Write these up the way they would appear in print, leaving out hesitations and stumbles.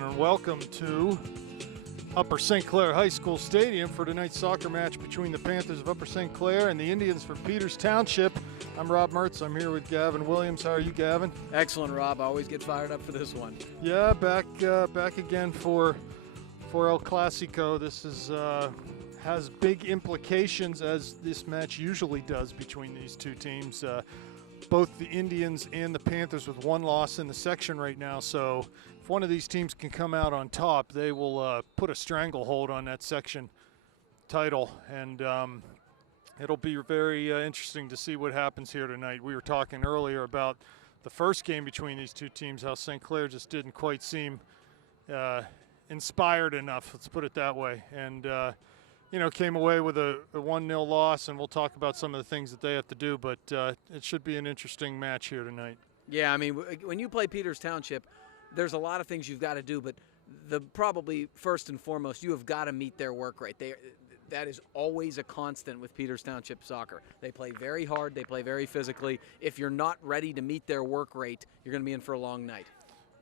gentlemen, and welcome to Upper St. Clair High School Stadium for tonight's soccer match between the Panthers of Upper St. Clair and the Indians for Peters Township. I'm Rob Mertz. I'm here with Gavin Williams. How are you, Gavin? Excellent, Rob. I always get fired up for this one. Yeah, back again for El Clasico. This has big implications, as this match usually does between these two teams. Both the Indians and the Panthers with one loss in the section right now, so if one of these teams can come out on top, they will put a stranglehold on that section title, and it'll be very interesting to see what happens here tonight. We were talking earlier about the first game between these two teams, how St. Clair just didn't quite seem inspired enough, let's put it that way, and came away with a 1-0 loss, and we'll talk about some of the things that they have to do, but it should be an interesting match here tonight. Yeah, I mean, when you play Peters Township, there's a lot of things you've got to do, but probably first and foremost, you have got to meet their work rate. That is always a constant with Peters Township soccer. They play very hard. They play very physically. If you're not ready to meet their work rate, you're going to be in for a long night.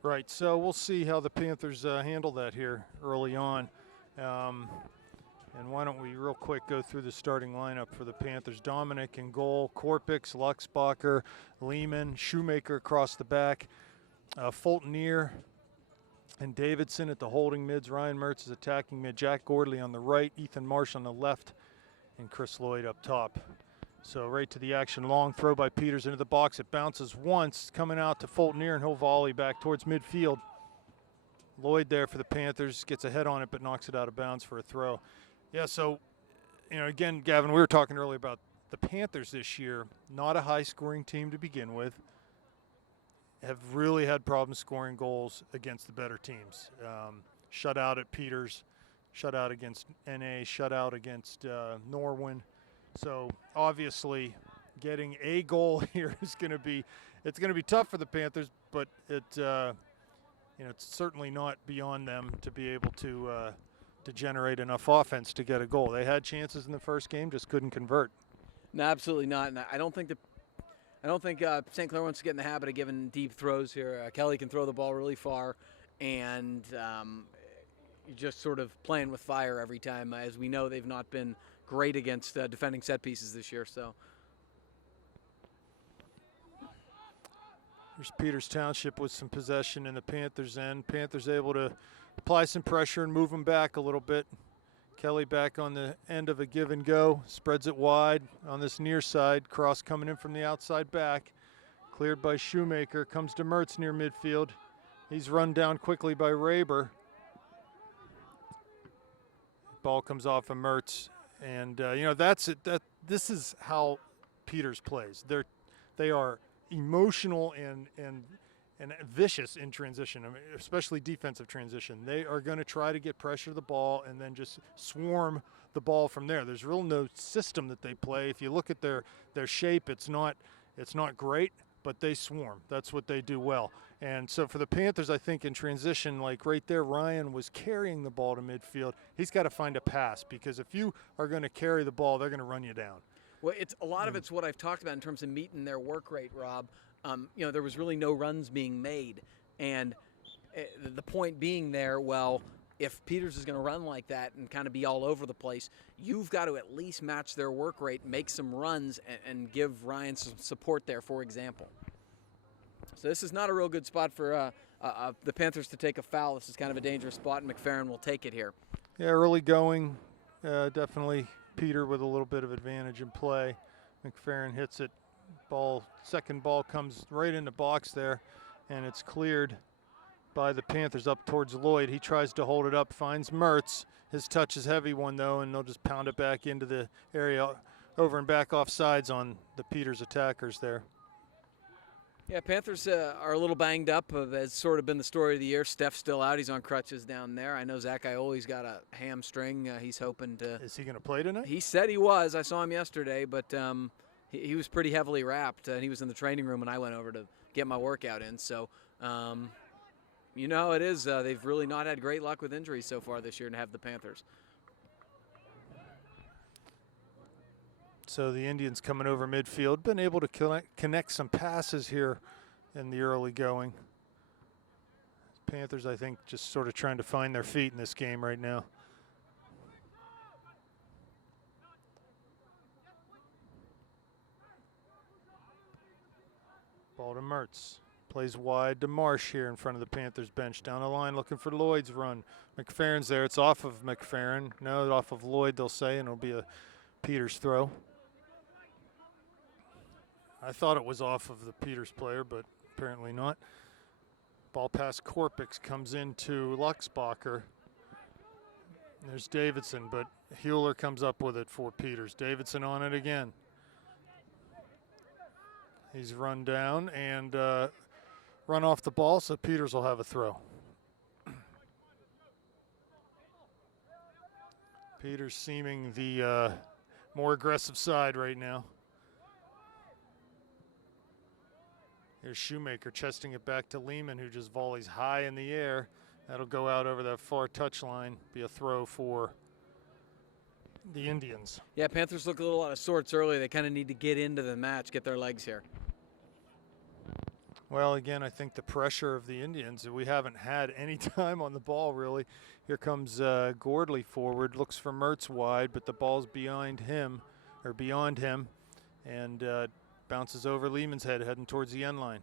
Right, so we'll see how the Panthers handle that here early on. And why don't we real quick go through the starting lineup for the Panthers. Dominic in goal, Korpix, Luxbacher, Lehman, Shoemaker across the back, Fultonier and Davidson at the holding mids. Ryan Mertz is attacking mid, Jack Gordley on the right, Ethan Marsh on the left, and Chris Lloyd up top. So right to the action, long throw by Peters into the box. It bounces once, coming out to Fultonier, and he'll volley back towards midfield. Lloyd there for the Panthers, gets a head on it but knocks it out of bounds for a throw. Yeah, so, again, Gavin, we were talking earlier about the Panthers this year, not a high-scoring team to begin with, have really had problems scoring goals against the better teams. Shut out at Peters, shut out against NA, shut out against Norwin. So, obviously, getting a goal here is going to be tough for the Panthers, but it's certainly not beyond them to be able to generate enough offense to get a goal. They had chances in the first game, just couldn't convert. No, absolutely not. And I don't think St. Clair wants to get in the habit of giving deep throws here. Kelly can throw the ball really far, and you're just sort of playing with fire every time. As we know, they've not been great against defending set pieces this year. So here's Peters Township with some possession in the Panthers' end. Panthers able to apply some pressure and move them back a little bit. Kelly back on the end of a give and go, spreads it wide on this near side. Cross coming in from the outside back. Cleared by Shoemaker, comes to Mertz near midfield. He's run down quickly by Raber. Ball comes off of Mertz, and that's it. This is how Peters plays. They are emotional and vicious in transition, especially defensive transition. They are going to try to get pressure to the ball and then just swarm the ball from there. There's really no system that they play. If you look at their shape, it's not great, but they swarm. That's what they do well. And so for the Panthers, I think in transition, like right there, Ryan was carrying the ball to midfield. He's got to find a pass, because if you are going to carry the ball, they're going to run you down. Well, it's a lot of it's what I've talked about in terms of meeting their work rate, Rob. There was really no runs being made, and the point being there, well, if Peters is going to run like that and kind of be all over the place, you've got to at least match their work rate, make some runs, and give Ryan some support there, for example. So this is not a real good spot for the Panthers to take a foul. This is kind of a dangerous spot, and McFerrin will take it here. Yeah, early going, definitely Peter with a little bit of advantage in play. McFerrin hits it. Second ball comes right in the box there, and it's cleared by the Panthers up towards Lloyd. He tries to hold it up, finds Mertz. His touch is heavy one, though, and they'll just pound it back into the area, over and back off sides on the Peters attackers there. Yeah, Panthers are a little banged up. Has sort of been the story of the year. Steph's still out. He's on crutches down there. I know Zach Ioli's got a hamstring. He's hoping to. Is he going to play tonight? He said he was. I saw him yesterday, but he was pretty heavily wrapped, and he was in the training room when I went over to get my workout in. So, it is. They've really not had great luck with injuries so far this year, and have the Panthers. So the Indians coming over midfield, been able to connect some passes here in the early going. Panthers, I think, just sort of trying to find their feet in this game right now. Ball to Mertz. Plays wide to Marsh here in front of the Panthers bench. Down the line looking for Lloyd's run. McFerrin's there. It's off of McFerrin. No, off of Lloyd, they'll say, and it'll be a Peters throw. I thought it was off of the Peters player, but apparently not. Ball past Korpix comes into Luxbacher. There's Davidson, but Hewler comes up with it for Peters. Davidson on it again. He's run down and run off the ball, so Peters will have a throw. Peters seeming the more aggressive side right now. Here's Shoemaker chesting it back to Lehman, who just volleys high in the air. That'll go out over that far touch line, be a throw for the Indians. Yeah, Panthers look a little out of sorts early. They kind of need to get into the match, get their legs here. Well, again, I think the pressure of the Indians, we haven't had any time on the ball, really. Here comes Gordley forward, looks for Mertz wide, but the ball's beyond him, and bounces over Lehman's head, heading towards the end line.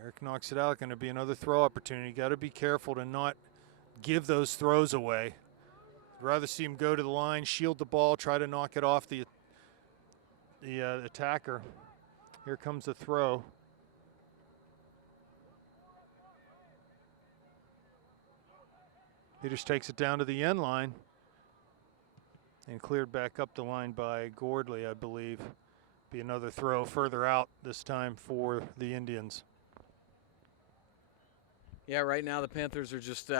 Eric knocks it out. Going to be another throw opportunity. Got to be careful to not give those throws away. I'd rather see him go to the line, shield the ball, try to knock it off the attacker. Here comes the throw. Peters takes it down to the end line and cleared back up the line by Gordley, I believe. Be another throw further out this time for the Indians. Yeah, right now the Panthers are just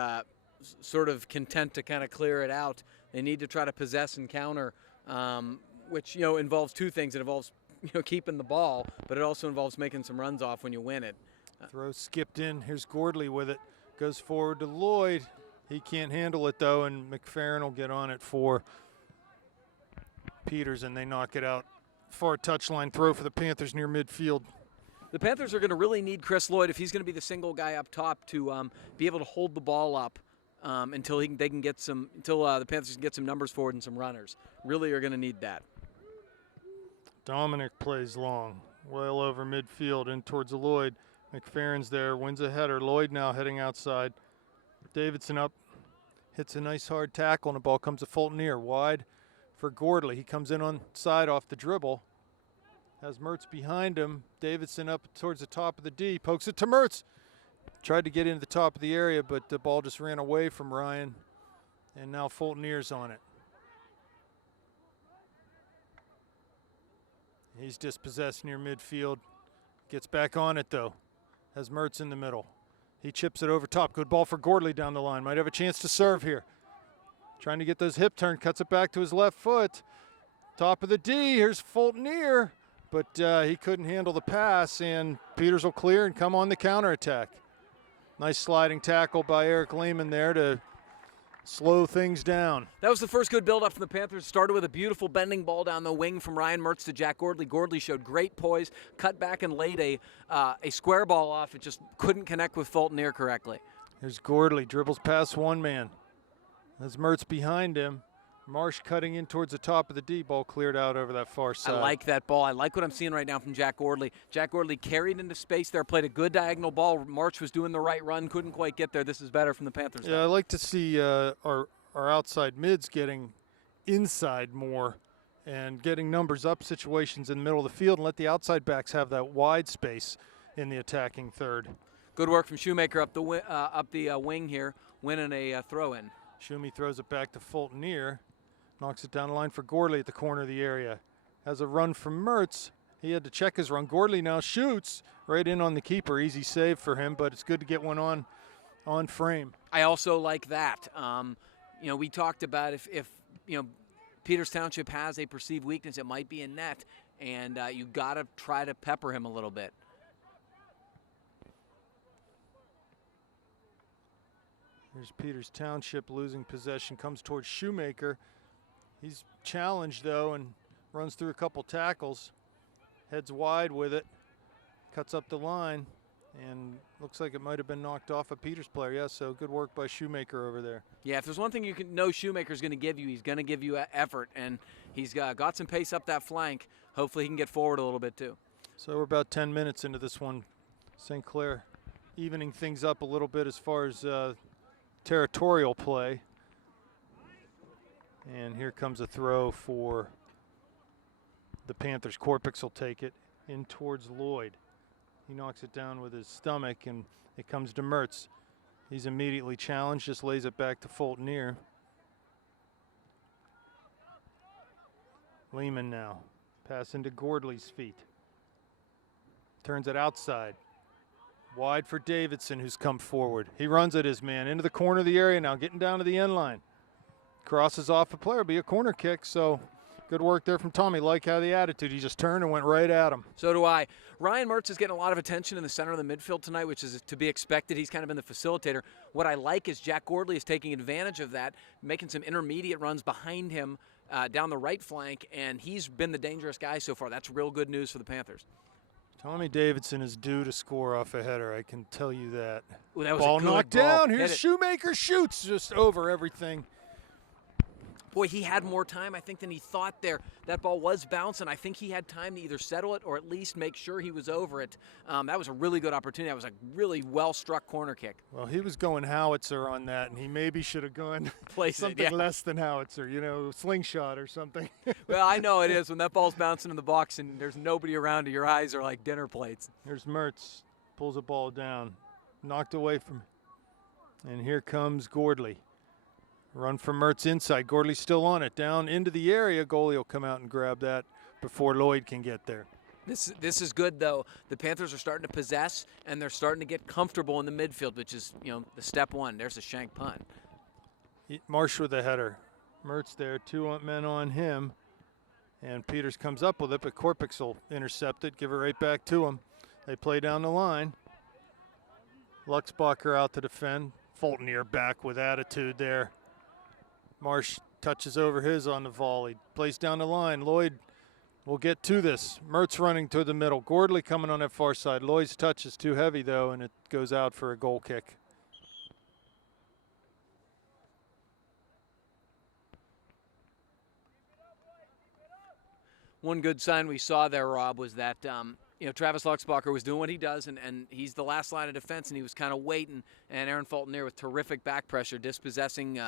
sort of content to kind of clear it out. They need to try to possess and counter, which involves two things. It involves keeping the ball, but it also involves making some runs off when you win it. Throw skipped in. Here's Gordley with it. Goes forward to Lloyd. He can't handle it though, and McFerrin will get on it for Peters, and they knock it out. Far touchline throw for the Panthers near midfield. The Panthers are going to really need Chris Lloyd if he's going to be the single guy up top to be able to hold the ball up until the Panthers can get some numbers forward and some runners. Really are going to need that. Dominic plays long, well over midfield in towards Lloyd. McFerrin's there, wins a header. Lloyd now heading outside. Davidson up, hits a nice hard tackle, and the ball comes to Fulton wide for Gordley. He comes in on side off the dribble. Has Mertz behind him. Davidson up towards the top of the D. Pokes it to Mertz. Tried to get into the top of the area, but the ball just ran away from Ryan. And now Fulton on it. He's dispossessed near midfield. Gets back on it, though. Has Mertz in the middle. He chips it over top. Good ball for Gordley down the line. Might have a chance to serve here. Trying to get those hip turn. Cuts it back to his left foot. Top of the D. Here's Fulton, but he couldn't handle the pass, and Peters will clear and come on the counterattack. Nice sliding tackle by Eric Lehman there to slow things down. That was the first good build-up from the Panthers. Started with a beautiful bending ball down the wing from Ryan Mertz to Jack Gordley. Gordley showed great poise, cut back and laid a square ball off. It just couldn't connect with Fulton correctly. Here's Gordley, dribbles past one man. There's Mertz behind him. Marsh cutting in towards the top of the D. Ball cleared out over that far side. I like that ball. I like what I'm seeing right now from Jack Gordley. Jack Gordley carried into space there, played a good diagonal ball. Marsh was doing the right run, couldn't quite get there. This is better from the Panthers. Yeah, I like to see our outside mids getting inside more and getting numbers up situations in the middle of the field and let the outside backs have that wide space in the attacking third. Good work from Shoemaker up the wing here, winning a throw-in. Schumi throws it back to Fulton. Knocks it down the line for Gordley at the corner of the area. Has a run from Mertz. He had to check his run. Gordley now shoots right in on the keeper. Easy save for him, but it's good to get one on frame. I also like that. We talked about if Peters Township has a perceived weakness, it might be in net, and you got to try to pepper him a little bit. Here's Peters Township losing possession, comes towards Shoemaker. He's challenged, though, and runs through a couple tackles. Heads wide with it. Cuts up the line And looks like it might have been knocked off a Peters player. Yeah, so good work by Shoemaker over there. Yeah, if there's one thing you can know Shoemaker's going to give you, he's going to give you effort, and he's got some pace up that flank. Hopefully he can get forward a little bit too. So we're about 10 minutes into this one. St. Clair evening things up a little bit as far as territorial play. And here comes a throw for the Panthers. Corpix will take it in towards Lloyd. He knocks it down with his stomach, and it comes to Mertz. He's immediately challenged, just lays it back to Fultonier. Lehman now. Pass into Gordley's feet. Turns it outside. Wide for Davidson, who's come forward. He runs at his man into the corner of the area now, getting down to the end line. Crosses off a player, be a corner kick, so good work there from Tommy. Like how the attitude, he just turned and went right at him. So do I. Ryan Mertz is getting a lot of attention in the center of the midfield tonight, which is to be expected. He's kind of been the facilitator. What I like is Jack Gordley is taking advantage of that, making some intermediate runs behind him down the right flank, and he's been the dangerous guy so far. That's real good news for the Panthers. Tommy Davidson is due to score off a header, I can tell you that. Ooh, that was ball a good knocked ball. down. Here's Shoemaker, shoots just over everything. Boy, he had more time, I think, than he thought there. That ball was bouncing. I think he had time to either settle it or at least make sure he was over it. That was a really good opportunity. That was a really well-struck corner kick. Well, he was going howitzer on that, and he maybe should have gone something less than howitzer, you know, slingshot or something. Well, I know it is. When that ball's bouncing in the box and there's nobody around, your eyes are like dinner plates. Here's Mertz, pulls the ball down, knocked away from, and here comes Gordley. Run from Mertz inside. Gordley's still on it. Down into the area. Goalie will come out and grab that before Lloyd can get there. This is good, though. The Panthers are starting to possess, and they're starting to get comfortable in the midfield, which is, you know, the step one. There's a shank punt. Marsh with the header. Mertz there. Two men on him. And Peters comes up with it, but Corpix will intercept it, give it right back to him. They play down the line. Luxbacher out to defend. Fultonier back with attitude there. Marsh touches over his on the volley. Plays down the line. Lloyd will get to this. Mertz running to the middle. Gordley coming on that far side. Lloyd's touch is too heavy, though, and it goes out for a goal kick. One good sign we saw there, Rob, was that Travis Luxbacher was doing what he does, and he's the last line of defense, and he was kind of waiting. And Aaron Fultonier with terrific back pressure, dispossessing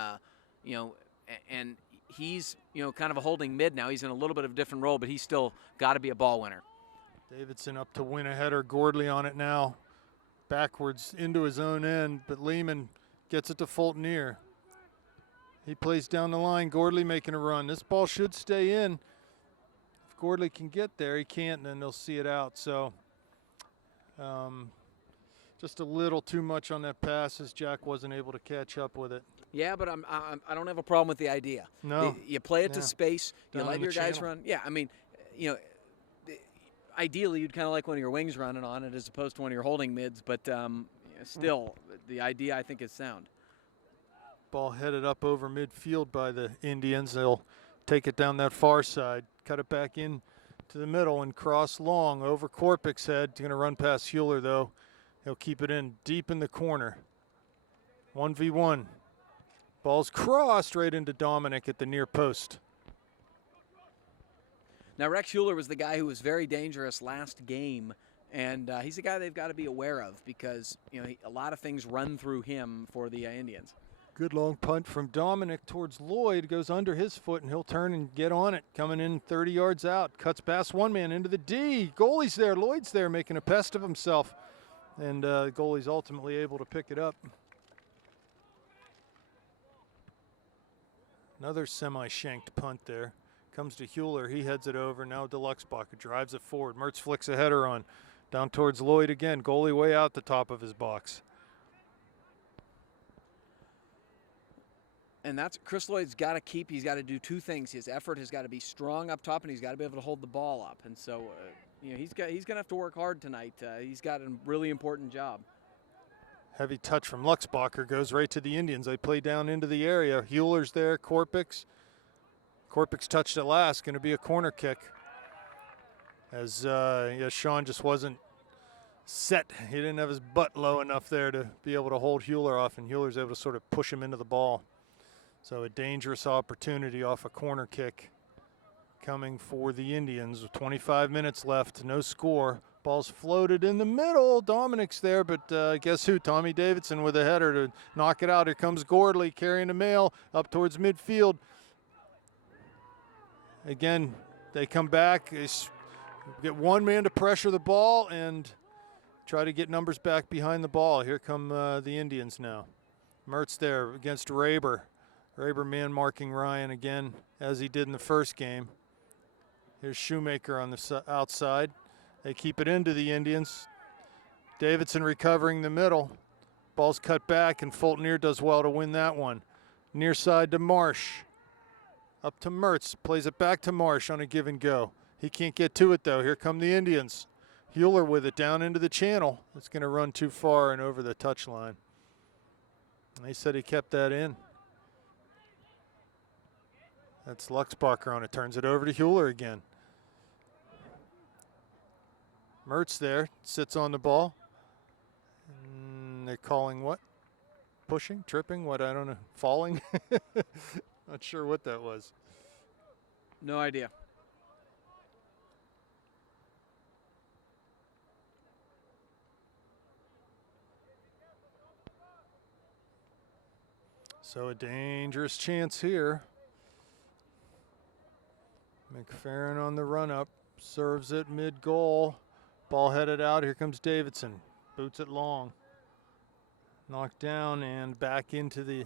and he's, kind of a holding mid now. He's in a little bit of a different role, but he's still got to be a ball winner. Davidson up to win a header. Gordley on it now. Backwards into his own end, but Lehman gets it to Fultonier. He plays down the line. Gordley making a run. This ball should stay in. If Gordley can get there, he can't, and then they'll see it out. So just a little too much on that pass as Jack wasn't able to catch up with it. Yeah, but I don't have a problem with the idea. No. You play it to space. You Down let in the your guys channel. run. Yeah, I mean, ideally you'd kind of like one of your wings running on it as opposed to one of your holding mids, but still, the idea I think is sound. Ball headed up over midfield by the Indians. They'll take it down that far side, cut it back in to the middle and cross long over Corpix's head. Going to run past Hewler, though. He'll keep it in deep in the corner. 1v1. Ball's crossed right into Dominic at the near post. Now, Rex Hewler was the guy who was very dangerous last game, and he's a guy they've got to be aware of because a lot of things run through him for the Indians. Good long punt from Dominic towards Lloyd. Goes under his foot, and he'll turn and get on it. Coming in 30 yards out. Cuts past one man into the D. Goalie's there. Lloyd's there making a pest of himself. And the goalie's ultimately able to pick it up. Another semi-shanked punt there. Comes to Hewler. He heads it over. Now Luxbacher drives it forward. Mertz flicks a header on. Down towards Lloyd again. Goalie way out the top of his box. And that's Chris Lloyd's got to keep. He's got to do two things. His effort has got to be strong up top, and he's got to be able to hold the ball up. And so, he's going to have to work hard tonight. He's got a really important job. Heavy touch from Luxbacher goes right to the Indians. They play down into the area. Hewler's there. Corpix touched it last. Going to be a corner kick. As Sean just wasn't set. He didn't have his butt low enough there to be able to hold Hewler off, and Hewler's able to sort of push him into the ball. So a dangerous opportunity off a corner kick coming for the Indians with 25 minutes left, no score. Ball's floated in the middle. Dominic's there, but guess who? Tommy Davidson with a header to knock it out. Here comes Gordley carrying the mail up towards midfield. Again, they come back. They get one man to pressure the ball and try to get numbers back behind the ball. Here come the Indians now. Mertz there against Raber. Raber man marking Ryan again as he did in the first game. Here's Shoemaker on the outside. They keep it into the Indians. Davidson recovering the middle. Ball's cut back, and Fulton does well to win that one. Near side to Marsh. Up to Mertz. Plays it back to Marsh on a give and go. He can't get to it, though. Here come the Indians. Hewler with it down into the channel. It's going to run too far and over the touchline. They said he kept that in. That's Luxbacher on it. Turns it over to Hewler again. Mertz there, sits on the ball. They're calling what? Pushing, tripping, what? I don't know. Falling? Not sure what that was. No idea. So a dangerous chance here. McFerrin on the run-up, serves it mid-goal. Ball headed out. Here comes Davidson. Boots it long. Knocked down and back into the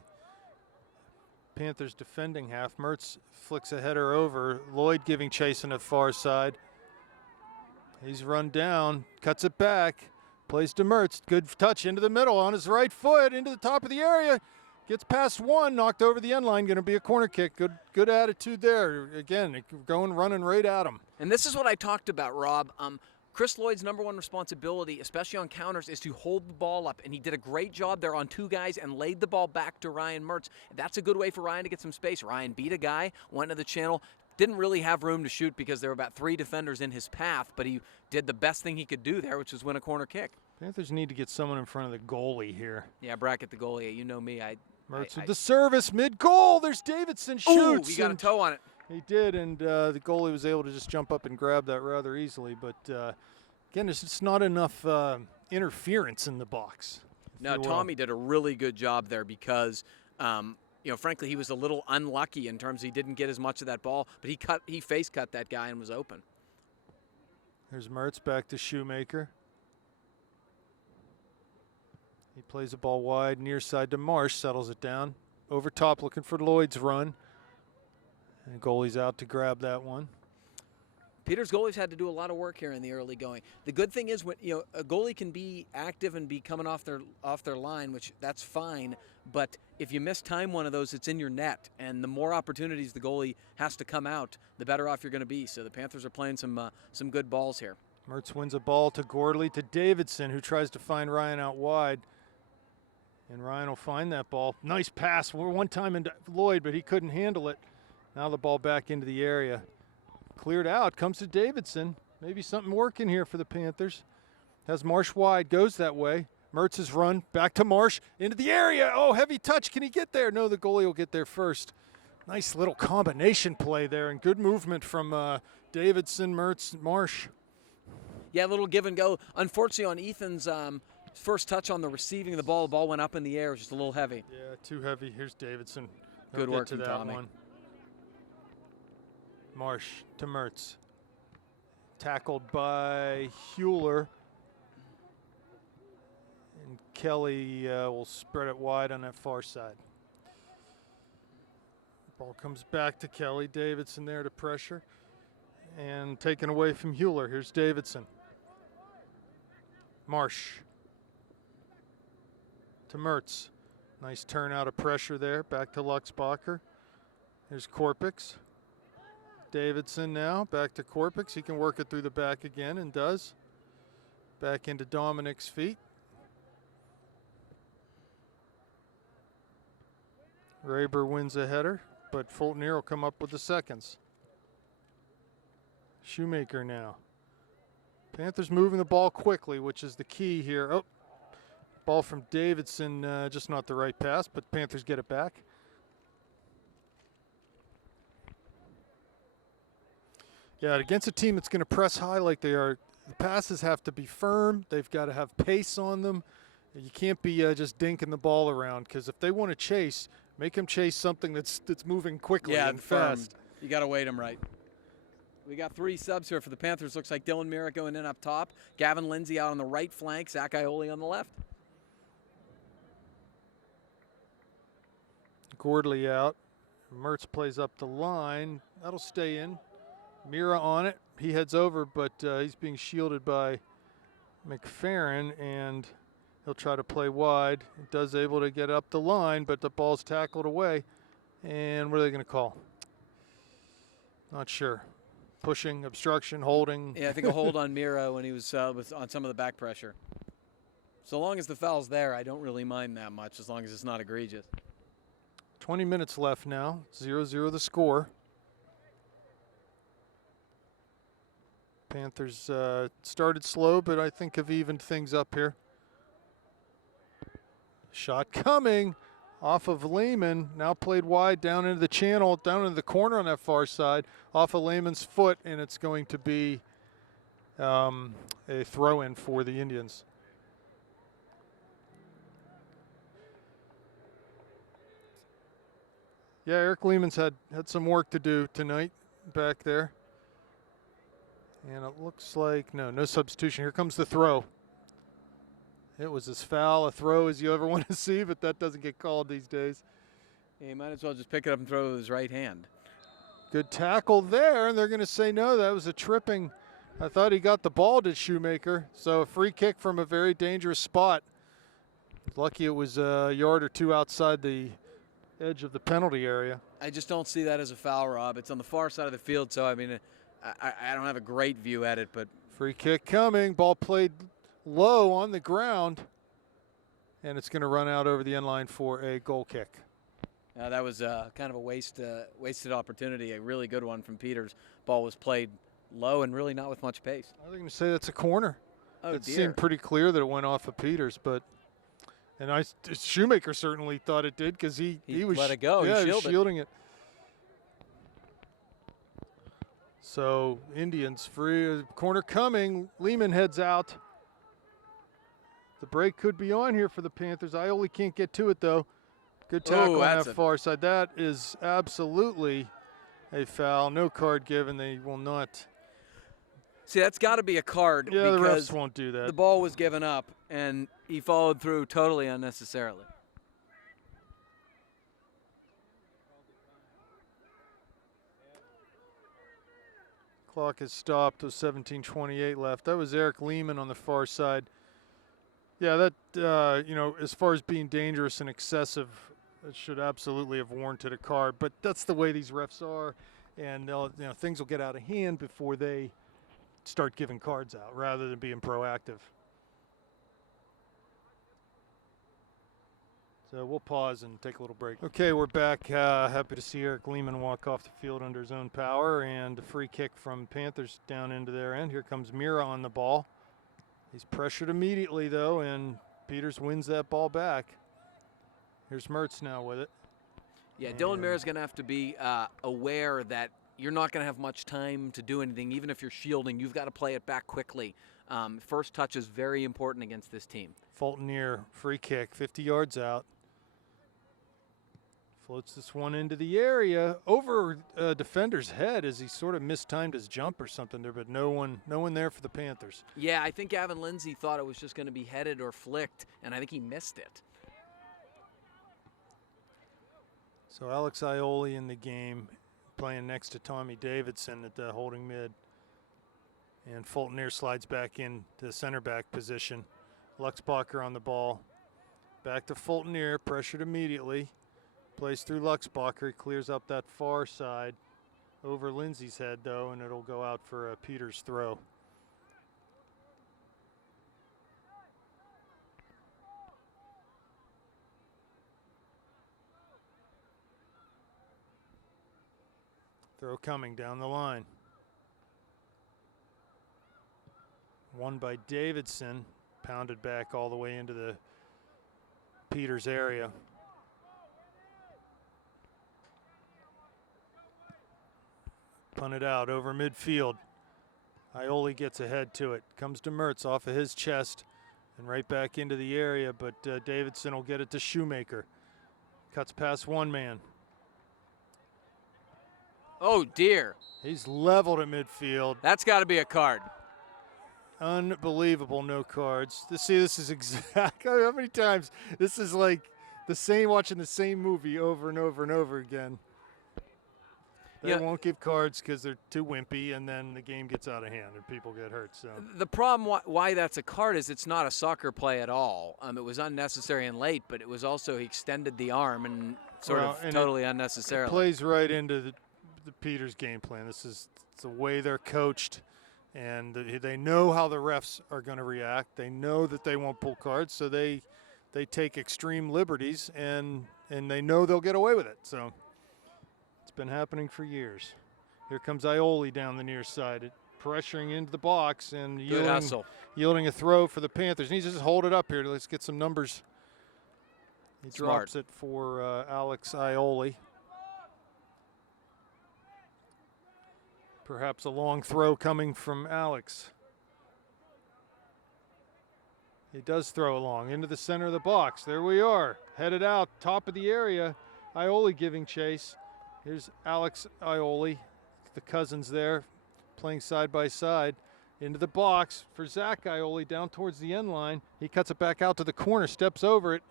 Panthers defending half. Mertz flicks a header over. Lloyd giving chase on the far side. He's run down, cuts it back, plays to Mertz. Good touch into the middle on his right foot, into the top of the area. Gets past one, knocked over the end line. Going to be a corner kick. Good attitude there. Again, going running right at him. And this is what I talked about, Rob. Chris Lloyd's number one responsibility, especially on counters, is to hold the ball up. And he did a great job there on two guys and laid the ball back to Ryan Mertz. That's a good way for Ryan to get some space. Ryan beat a guy, went to the channel, didn't really have room to shoot because there were about three defenders in his path, but he did the best thing he could do there, which was win a corner kick. Panthers need to get someone in front of the goalie here. Yeah, bracket the goalie. You know me. Mertz with the service, mid-goal. There's Davidson, shoots. Ooh, he got a toe on it. He did, and the goalie was able to just jump up and grab that rather easily. But, again, there's just not enough interference in the box. No, Tommy did a really good job there because, frankly, he was a little unlucky in terms of he didn't get as much of that ball, but he face cut that guy and was open. There's Mertz back to Shoemaker. He plays the ball wide, near side to Marsh, settles it down. Over top, looking for Lloyd's run. And goalie's out to grab that one. Peter's goalies had to do a lot of work here in the early going. The good thing is when a goalie can be active and be coming off their line, which that's fine. But if you miss time one of those, it's in your net, and the more opportunities the goalie has to come out, the better off you're going to be. So the Panthers are playing some good balls here. Mertz wins a ball to Gordley to Davidson, who tries to find Ryan out wide. And Ryan will find that ball. Nice pass. We're one time into Lloyd, but he couldn't handle it. Now the ball back into the area. Cleared out. Comes to Davidson. Maybe something working here for the Panthers. Has Marsh wide. Goes that way. Mertz's run. Back to Marsh. Into the area. Oh, heavy touch. Can he get there? No, the goalie will get there first. Nice little combination play there. And good movement from Davidson, Mertz, Marsh. Yeah, a little give and go. Unfortunately, on Ethan's first touch on the receiving the ball went up in the air. It was just a little heavy. Yeah, too heavy. Here's Davidson. Good work to that Tommy. One. Marsh to Mertz. Tackled by Hewler. And Kelly will spread it wide on that far side. Ball comes back to Kelly. Davidson there to pressure. And taken away from Hewler. Here's Davidson. Marsh to Mertz. Nice turn out of pressure there. Back to Luxbacher. Here's Korpix. Davidson now. Back to Korpix. He can work it through the back again and does. Back into Dominic's feet. Raber wins a header, but Fulton will come up with the seconds. Shoemaker now. Panthers moving the ball quickly, which is the key here. Oh, ball from Davidson, just not the right pass, but Panthers get it back. Yeah, against a team that's going to press high like they are, the passes have to be firm. They've got to have pace on them. You can't be just dinking the ball around, because if they want to chase, make them chase something that's moving quickly and fast. You got to weight them right. We got 3 subs here for the Panthers. Looks like Dylan Mira going in up top. Gavin Lindsay out on the right flank. Zach Ioli on the left. Gordley out. Mertz plays up the line. That'll stay in. Mira on it. He heads over, but he's being shielded by McFerrin, and he'll try to play wide. He does able to get up the line, but the ball's tackled away. And what are they going to call? Not sure. Pushing, obstruction, holding. Yeah, I think a hold on Mira when he was on some of the back pressure. So long as the foul's there, I don't really mind that much, as long as it's not egregious. 20 minutes left now. 0-0 the score. Panthers started slow, but I think have evened things up here. Shot coming off of Lehman. Now played wide down into the channel, down into the corner on that far side, off of Lehman's foot, and it's going to be a throw-in for the Indians. Yeah, Eric Lehman's had some work to do tonight back there. And it looks like, no substitution. Here comes the throw. It was as foul a throw as you ever want to see, but that doesn't get called these days. Yeah, he might as well just pick it up and throw it with his right hand. Good tackle there, and they're going to say no, that was a tripping. I thought he got the ball, did Shoemaker. So a free kick from a very dangerous spot. Lucky it was a yard or two outside the edge of the penalty area. I just don't see that as a foul, Rob. It's on the far side of the field, so I mean, I don't have a great view at it, but free kick coming. Ball played low on the ground, and it's going to run out over the end line for a goal kick. That was kind of a wasted opportunity. A really good one from Peters. Ball was played low and really not with much pace. I was going to say that's a corner. Oh, it dear. Seemed pretty clear that it went off of Peters, but Shoemaker certainly thought it did, because he was let it go. Yeah, he was shielding it. So Indians free, corner coming. Lehman heads out. The break could be on here for the Panthers. Ioli can't get to it though. Good tackle on that far side. That is absolutely a foul. No card given. They will not. See, that's got to be a card. Yeah, the because refs won't do that. The ball was given up, and he followed through totally unnecessarily. Clock is stopped with 17:28 left. That was Eric Lehman on the far side. Yeah, that, as far as being dangerous and excessive, it should absolutely have warranted a card. But that's the way these refs are, and things will get out of hand before they start giving cards out rather than being proactive. So we'll pause and take a little break. Okay, we're back. Happy to see Eric Lehman walk off the field under his own power, and a free kick from Panthers down into their end. Here comes Mira on the ball. He's pressured immediately, though, and Peters wins that ball back. Here's Mertz now with it. Yeah, Dylan Mira's going to have to be aware that you're not going to have much time to do anything. Even if you're shielding, you've got to play it back quickly. First touch is very important against this team. Fulton near free kick, 50 yards out. Floats this one into the area over a defender's head as he sort of mistimed his jump or something there, but no one there for the Panthers. Yeah, I think Gavin Lindsay thought it was just going to be headed or flicked, and I think he missed it. So Alex Ioli in the game, playing next to Tommy Davidson at the holding mid. And Fulton near slides back in to the center back position. Luxbacher on the ball. Back to Fulton near, pressured immediately. Plays through Luxbacher, he clears up that far side. Over Lindsay's head though, and it'll go out for a Peters throw. Throw coming down the line. Won by Davidson, pounded back all the way into the Peters area. Punted out over midfield. Ioli gets ahead to it. Comes to Mertz off of his chest and right back into the area, but Davidson will get it to Shoemaker. Cuts past one man. Oh, dear. He's leveled at midfield. That's got to be a card. Unbelievable, no cards. This is exactly how many times this is like the same, watching the same movie over and over and over again. They won't give cards because they're too wimpy, and then the game gets out of hand and people get hurt. So the problem why that's a card is it's not a soccer play at all. It was unnecessary and late, but it was also he extended the arm and totally unnecessarily. It plays right into the Peters game plan. It's the way they're coached, and they know how the refs are going to react. They know that they won't pull cards, so they take extreme liberties, and they know they'll get away with it. So it's been happening for years. Here comes Ioli down the near side, pressuring into the box and yielding a throw for the Panthers. He needs to just hold it up here. Let's get some numbers. He drops it for Alex Ioli. Perhaps a long throw coming from Alex. He does throw along into the center of the box. There we are, headed out, top of the area. Ioli giving chase. Here's Alex Ioli, the cousins there, playing side by side. Into the box for Zach Ioli down towards the end line. He cuts it back out to the corner, steps over it.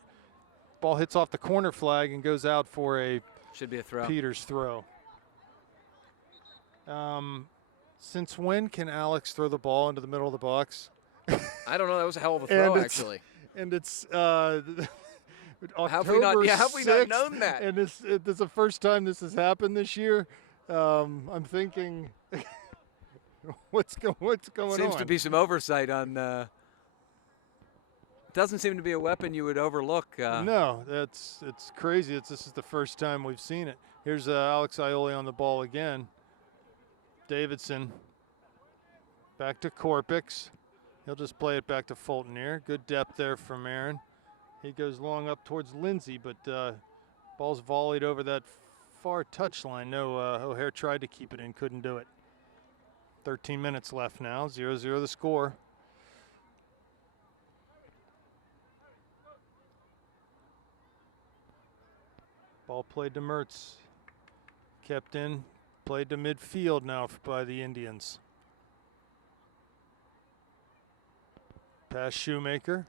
Ball hits off the corner flag and goes out for a throw. Peters throw. Since when can Alex throw the ball into the middle of the box? I don't know. That was a hell of a throw, actually. And it's October have we not known that? And this is the first time this has happened this year. I'm thinking, what's going on? Seems to be some oversight on. Doesn't seem to be a weapon you would overlook. No, it's crazy. This is the first time we've seen it. Here's Alex Ioli on the ball again. Davidson back to Korpix. He'll just play it back to Fulton here. Good depth there from Aaron. He goes long up towards Lindsay, but ball's volleyed over that far touchline. No, O'Hare tried to keep it in, couldn't do it. 13 minutes left now, 0-0 the score. Ball played to Mertz. Kept in, played to midfield now by the Indians. Pass Shoemaker.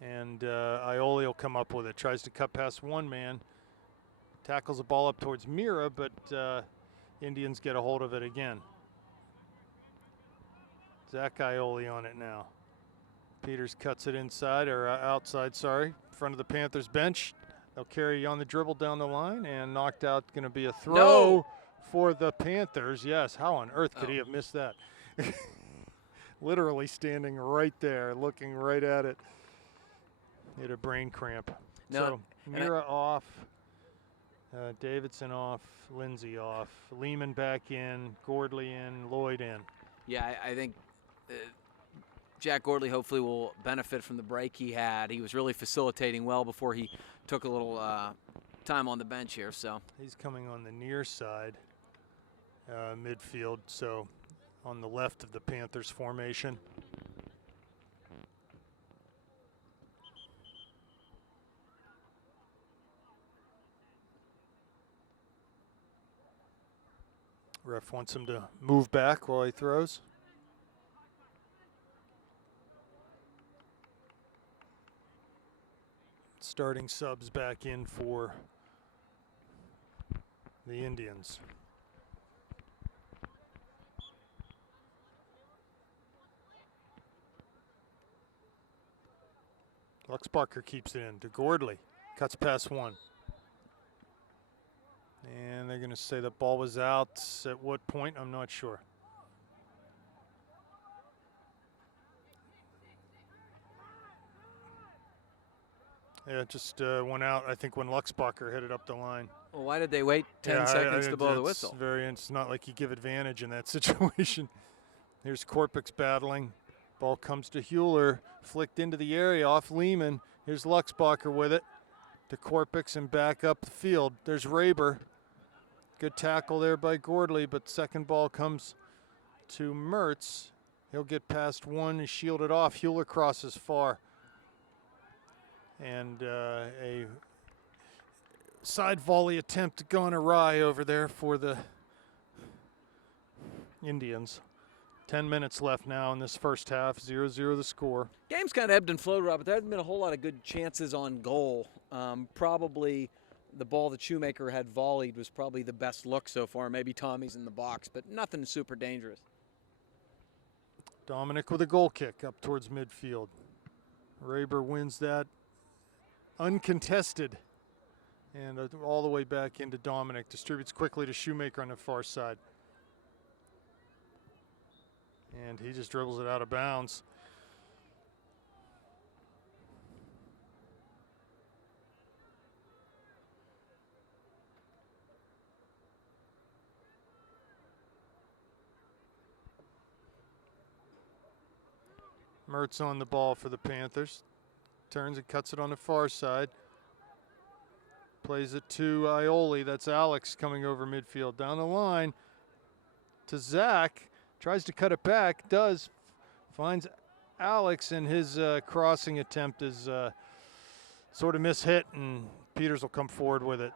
And Ioli will come up with it. Tries to cut past one man. Tackles the ball up towards Mira, but Indians get a hold of it again. Zach Ioli on it now. Peters cuts it inside, or outside, sorry, in front of the Panthers bench. They'll carry on the dribble down the line, and knocked out. Going to be a throw for the Panthers. Yes, how on earth could he have missed that? Literally standing right there, looking right at it. He had a brain cramp. So Mira off, Davidson off, Lindsay off, Lehman back in, Gordley in, Lloyd in. Yeah, I think Jack Gordley hopefully will benefit from the break he had. He was really facilitating well before he took a little time on the bench here. So he's coming on the near side, midfield, so on the left of the Panthers formation. Ref wants him to move back while he throws. Starting subs back in for the Indians. Lux Barker keeps it in to Gordley. Cuts past one. And they're going to say the ball was out. At what point? I'm not sure. Yeah, it just went out, I think, when Luxbacher headed up the line. Well, why did they wait 10 seconds to blow the whistle? It's not like you give advantage in that situation. Here's Korpik's battling. Ball comes to Hewler, flicked into the area off Lehman. Here's Luxbacher with it to Korpik and back up the field. There's Raber. Good tackle there by Gordley, but second ball comes to Mertz. He'll get past one and shield it off. Hewler crosses far. And a side volley attempt gone awry over there for the Indians. 10 minutes left now in this first half, 0-0 the score. Game's kind of ebbed and flowed, Rob, but there hasn't been a whole lot of good chances on goal. Probably the ball that Shoemaker had volleyed was probably the best look so far. Maybe Tommy's in the box, but nothing super dangerous. Dominic with a goal kick up towards midfield. Raber wins that uncontested. And all the way back into Dominic. Distributes quickly to Shoemaker on the far side. And he just dribbles it out of bounds. Mertz on the ball for the Panthers. Turns and cuts it on the far side. Plays it to Ioli. That's Alex coming over midfield. Down the line to Zach. Tries to cut it back. Does. Finds Alex, and his crossing attempt is sort of mishit, and Peters will come forward with it.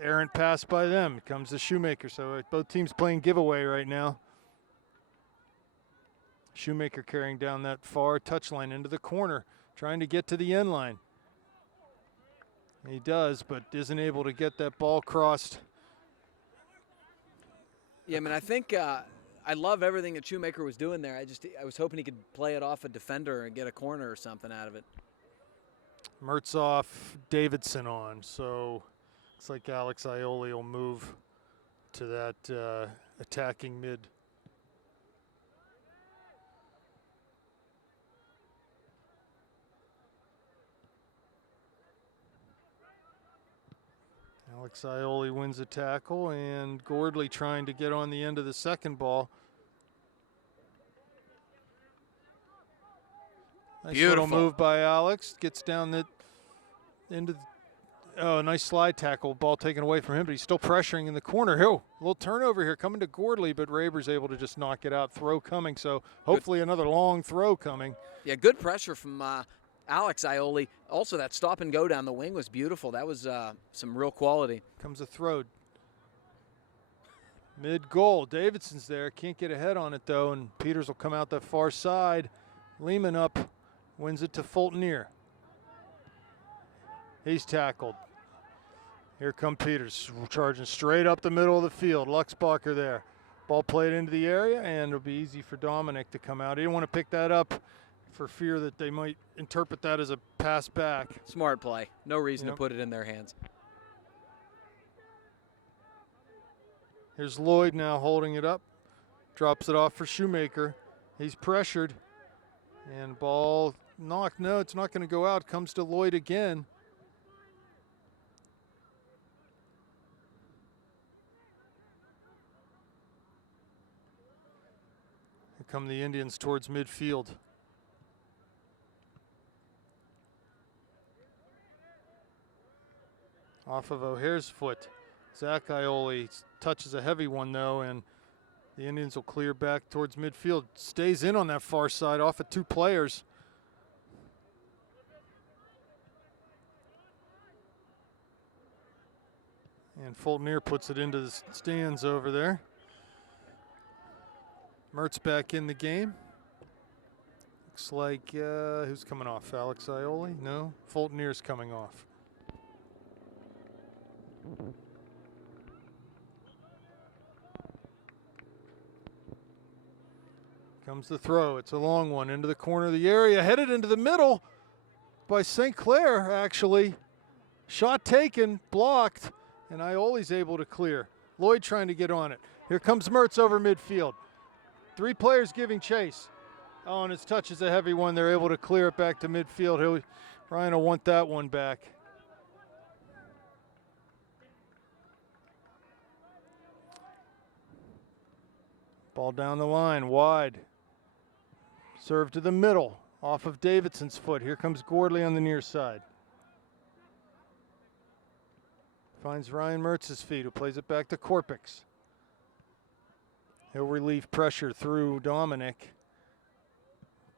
Errant pass by them. Comes to Shoemaker. So both teams playing giveaway right now. Shoemaker carrying down that far touchline into the corner, trying to get to the end line. He does, but isn't able to get that ball crossed. Yeah, I mean, I think I love everything that Shoemaker was doing there. I was hoping he could play it off a defender and get a corner or something out of it. Mertz off, Davidson on. So looks like Alex Ioli will move to that attacking mid. Alex Ioli wins the tackle, and Gordley trying to get on the end of the second ball. Nice little move by Alex. Gets down the into. Oh, nice slide tackle. Ball taken away from him, but he's still pressuring in the corner. A little turnover here coming to Gordley, but Raber's able to just knock it out. Throw coming, so hopefully another long throw coming. Yeah, good pressure from Alex Ioli. Also, that stop and go down the wing was beautiful. That was some real quality. Comes a throw. Mid-goal. Davidson's there. Can't get ahead on it, though, and Peters will come out that far side. Lehman up. Wins it to Fultonier. He's tackled. Here come Peters, charging straight up the middle of the field. Luxbacher there. Ball played into the area, and it'll be easy for Dominic to come out. He didn't want to pick that up for fear that they might interpret that as a pass back. Smart play. No reason to put it in their hands. Here's Lloyd now holding it up. Drops it off for Shoemaker. He's pressured. And ball knocked. No, it's not going to go out. Comes to Lloyd again. Here come the Indians towards midfield. Off of O'Hare's foot. Zach Ioli touches a heavy one, though, and the Indians will clear back towards midfield. Stays in on that far side off of two players. And Fultonier puts it into the stands over there. Mertz back in the game. Looks like, who's coming off? Alex Ioli? No, Fultonier's coming off. Comes the throw. It's a long one into the corner of the area. Headed into the middle by St. Clair, actually. Shot taken, blocked, and Ioli's able to clear. Lloyd trying to get on it. Here comes Mertz over midfield. Three players giving chase. Oh, and his touch is a heavy one. They're able to clear it back to midfield. Ryan will want that one back. Ball down the line, wide. Serve to the middle, off of Davidson's foot. Here comes Gordley on the near side. Finds Ryan Mertz's feet, who plays it back to Korpix. He'll relieve pressure through Dominic.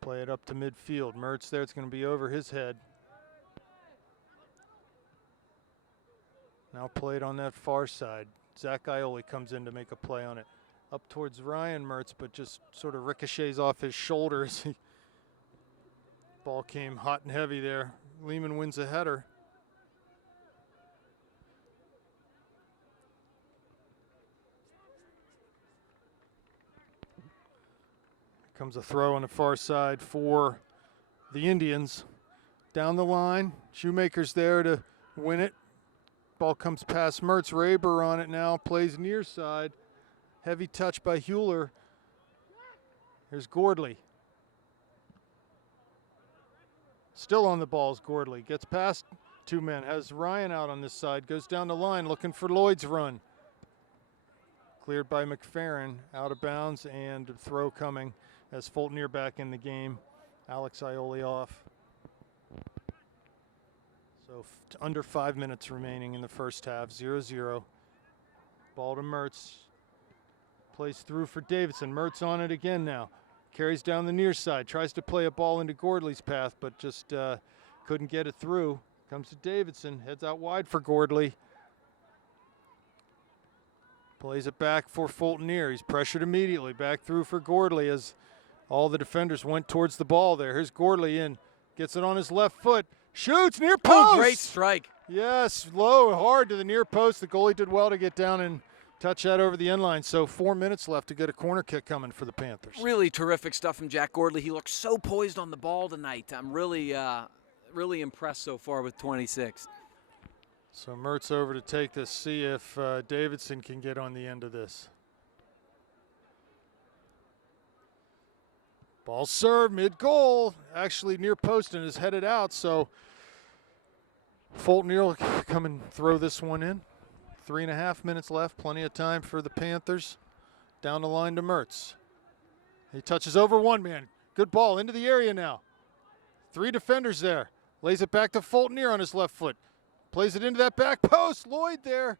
Play it up to midfield. Mertz there, it's going to be over his head. Now played on that far side. Zach Ioli comes in to make a play on it. Up towards Ryan Mertz, but just sort of ricochets off his shoulders. Ball came hot and heavy there. Lehman wins a header. Comes a throw on the far side for the Indians. Down the line, Shoemaker's there to win it. Ball comes past Mertz. Raber on it now, plays near side. Heavy touch by Hewler. Here's Gordley. Still on the ball is Gordley. Gets past two men, has Ryan out on this side, goes down the line looking for Lloyd's run. Cleared by McFerrin, out of bounds, and throw coming as Fulton back in the game. Alex Ioli off. So under 5 minutes remaining in the first half, 0-0. Ball to Mertz. Plays through for Davidson. Mertz on it again now. Carries down the near side. Tries to play a ball into Gordley's path, but just couldn't get it through. Comes to Davidson. Heads out wide for Gordley. Plays it back for Fulton. He's pressured immediately. Back through for Gordley as all the defenders went towards the ball there. Here's Gordley in. Gets it on his left foot. Shoots near post. Oh, great strike. Yes, low, hard to the near post. The goalie did well to get down and touch that over the end line. So 4 minutes left to get a corner kick coming for the Panthers. Really terrific stuff from Jack Gordley. He looks so poised on the ball tonight. I'm really impressed so far with 26. So Mertz over to take this, see if Davidson can get on the end of this. Ball served, mid-goal, actually near post and is headed out, so Fulton will come and throw this one in. 3.5 minutes left, plenty of time for the Panthers. Down the line to Mertz. He touches over one man. Good ball into the area now. 3 defenders there. Lays it back to Fulton on his left foot. Plays it into that back post. Lloyd there.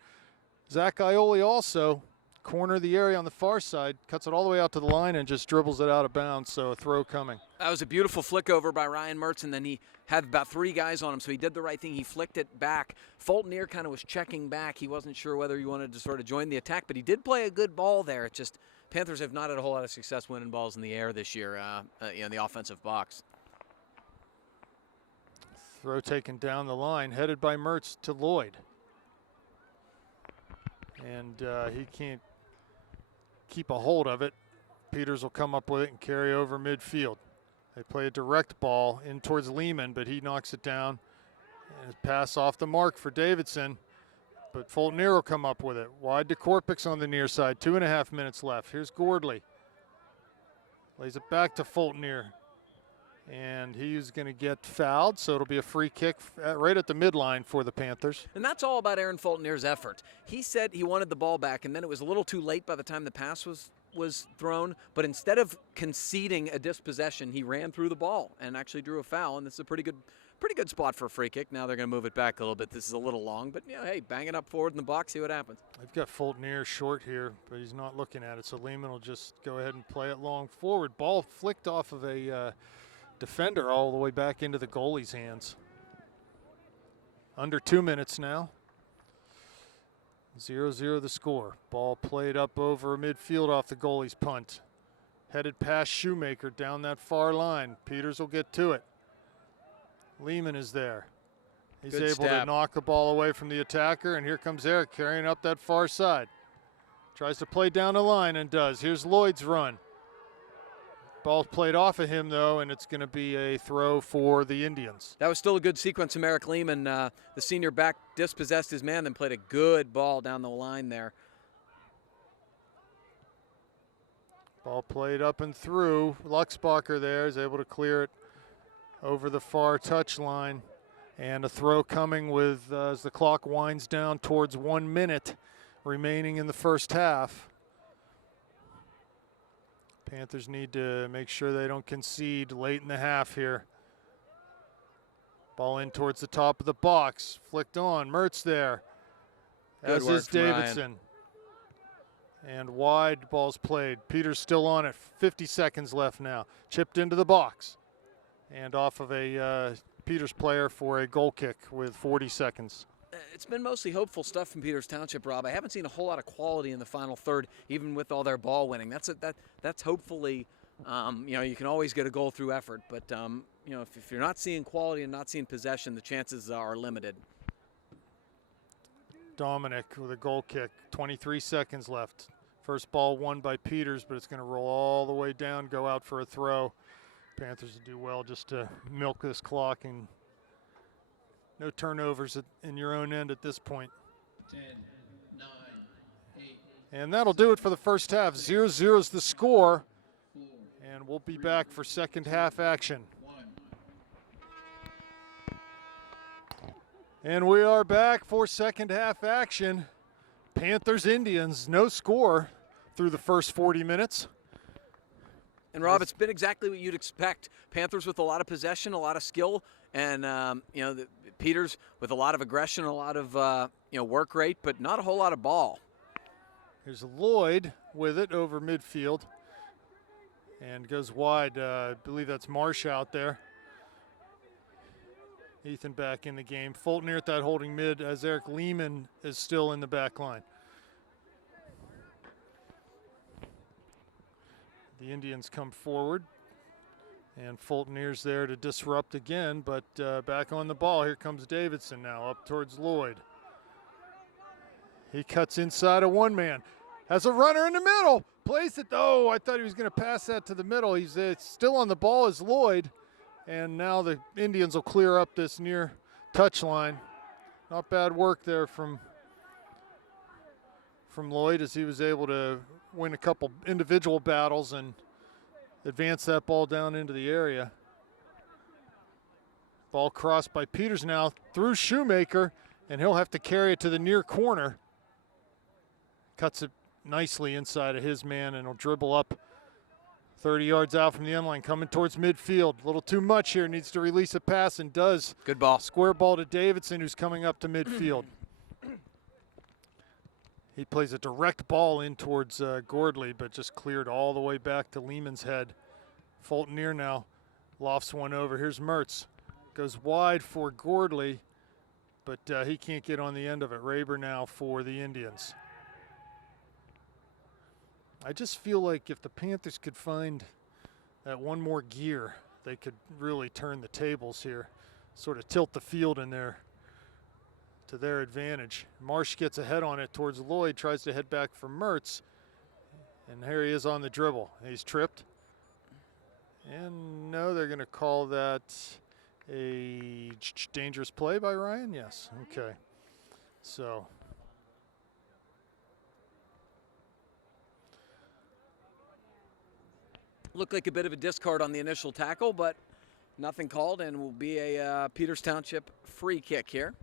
Zach Ioli also. Corner of the area on the far side. Cuts it all the way out to the line and just dribbles it out of bounds. So a throw coming. That was a beautiful flick over by Ryan Mertz, and then he had about 3 guys on him, so he did the right thing. He flicked it back. Fulton kind of was checking back. He wasn't sure whether he wanted to sort of join the attack, but he did play a good ball there. It's just Panthers have not had a whole lot of success winning balls in the air this year in the offensive box. Throw taken down the line, headed by Mertz to Lloyd. And he can't keep a hold of it. Peters will come up with it and carry over midfield. They play a direct ball in towards Lehman, but he knocks it down. And a pass off the mark for Davidson. But Fulton will come up with it. Wide to Korpix on the near side. 2.5 minutes left. Here's Gordley. Lays it back to Fulton. And he's going to get fouled, so it'll be a free kick right at the midline for the Panthers. And that's all about Aaron Fulton's effort. He said he wanted the ball back, and then it was a little too late by the time the pass was thrown. But instead of conceding a dispossession, he ran through the ball and actually drew a foul. And this is a pretty good spot for a free kick. Now they're going to move it back a little bit. This is a little long, but hey, bang it up forward in the box, see what happens. They've got Fulton short here, but he's not looking at it. So Lehman will just go ahead and play it long forward. Ball flicked off of a defender all the way back into the goalie's hands. Under 2 minutes now. 0-0 the score. Ball played up over midfield off the goalie's punt. Headed past Shoemaker down that far line. Peters will get to it. Lehman is there. He's Good able stab. to knock the ball away from the attacker, and here comes Eric carrying up that far side. Tries to play down the line and does. Here's Lloyd's run. Ball's played off of him, though, and it's going to be a throw for the Indians. That was still a good sequence from Eric Lehman. The senior back dispossessed his man, then played a good ball down the line there. Ball played up and through. Luxbacher there is able to clear it over the far touch line. And a throw coming with as the clock winds down towards 1 minute remaining in the first half. Panthers need to make sure they don't concede late in the half here. Ball in towards the top of the box. Flicked on. Mertz there. Good As work is from Ryan. Davidson. And wide ball's played. Peters still on it. 50 seconds left now. Chipped into the box. And off of a Peters player for a goal kick with 40 seconds. It's been mostly hopeful stuff from Peters Township, Rob. I haven't seen a whole lot of quality in the final third, even with all their ball winning. That's hopefully, you can always get a goal through effort. But, if you're not seeing quality and not seeing possession, the chances are limited. Dominic with a goal kick. 23 seconds left. First ball won by Peters, but it's going to roll all the way down, go out for a throw. Panthers will do well just to milk this clock, and no turnovers in your own end at this point. 10, 9, 8. And that'll do it for the first half. 0-0 is the score, 4, and we'll be back for second half action. 1. And we are back for second half action. Panthers Indians, no score through the first 40 minutes. And Rob, it's been exactly what you'd expect. Panthers with a lot of possession, a lot of skill, and the Peters with a lot of aggression, a lot of work rate, but not a whole lot of ball. Here's Lloyd with it over midfield, and goes wide. I believe that's Marsh out there. Ethan back in the game. Fulton here at that holding mid, as Eric Lehman is still in the back line. The Indians come forward, and Fulton here's there to disrupt again, but back on the ball. Here comes Davidson now up towards Lloyd. He cuts inside a one man. Has a runner in the middle. Plays it. Oh, I thought he was going to pass that to the middle. He's still on the ball as Lloyd. And now the Indians will clear up this near touch line. Not bad work there from Lloyd, as he was able to win a couple individual battles and advance that ball down into the area. Ball crossed by Peters now through Shoemaker, and he'll have to carry it to the near corner. Cuts it nicely inside of his man, and he'll dribble up 30 yards out from the end line, coming towards midfield. A little too much here. Needs to release a pass, and does. Good ball. Square ball to Davidson, who's coming up to midfield. He plays a direct ball in towards Gordley, but just cleared all the way back to Lehman's head. Fulton near now. Lofts one over. Here's Mertz. Goes wide for Gordley, but he can't get on the end of it. Raber now for the Indians. I just feel like if the Panthers could find that one more gear, they could really turn the tables here, sort of tilt the field in there to their advantage. Marsh gets ahead on it towards Lloyd, tries to head back for Mertz, and here he is on the dribble. He's tripped. And no, they're going to call that a dangerous play by Ryan? Yes, okay. So Looked like a bit of a discard on the initial tackle, but nothing called, and will be a Peters Township free kick here.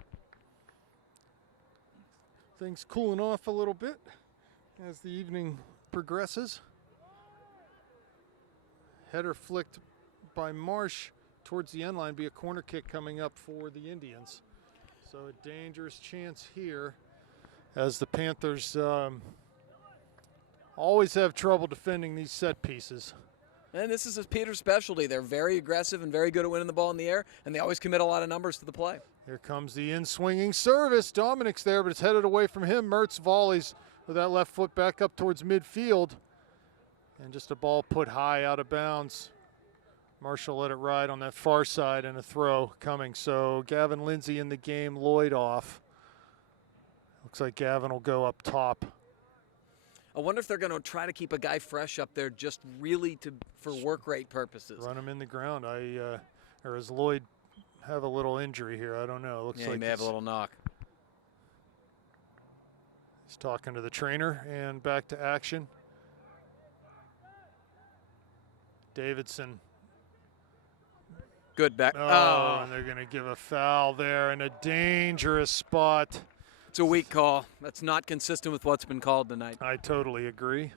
things cooling off a little bit as the evening progresses. Header flicked by Marsh towards the end line, be a corner kick coming up for the Indians. So a dangerous chance here as the Panthers always have trouble defending these set pieces. And this is a Peters specialty. They're very aggressive and very good at winning the ball in the air, and they always commit a lot of numbers to the play. Here comes the in-swinging service. Dominic's there, but it's headed away from him. Mertz volleys with that left foot back up towards midfield. And just a ball put high out of bounds. Marshall let it ride on that far side, and a throw coming. So Gavin Lindsay in the game, Lloyd off. Looks like Gavin will go up top. I wonder if they're going to try to keep a guy fresh up there just really for work rate purposes. Run him in the ground. Or does Lloyd have a little injury here? I don't know. It looks like he may have a little knock. He's talking to the trainer, and back to action. Davidson. Good back. Oh, and they're going to give a foul there in a dangerous spot. It's a weak call. That's not consistent with what's been called tonight. I totally agree.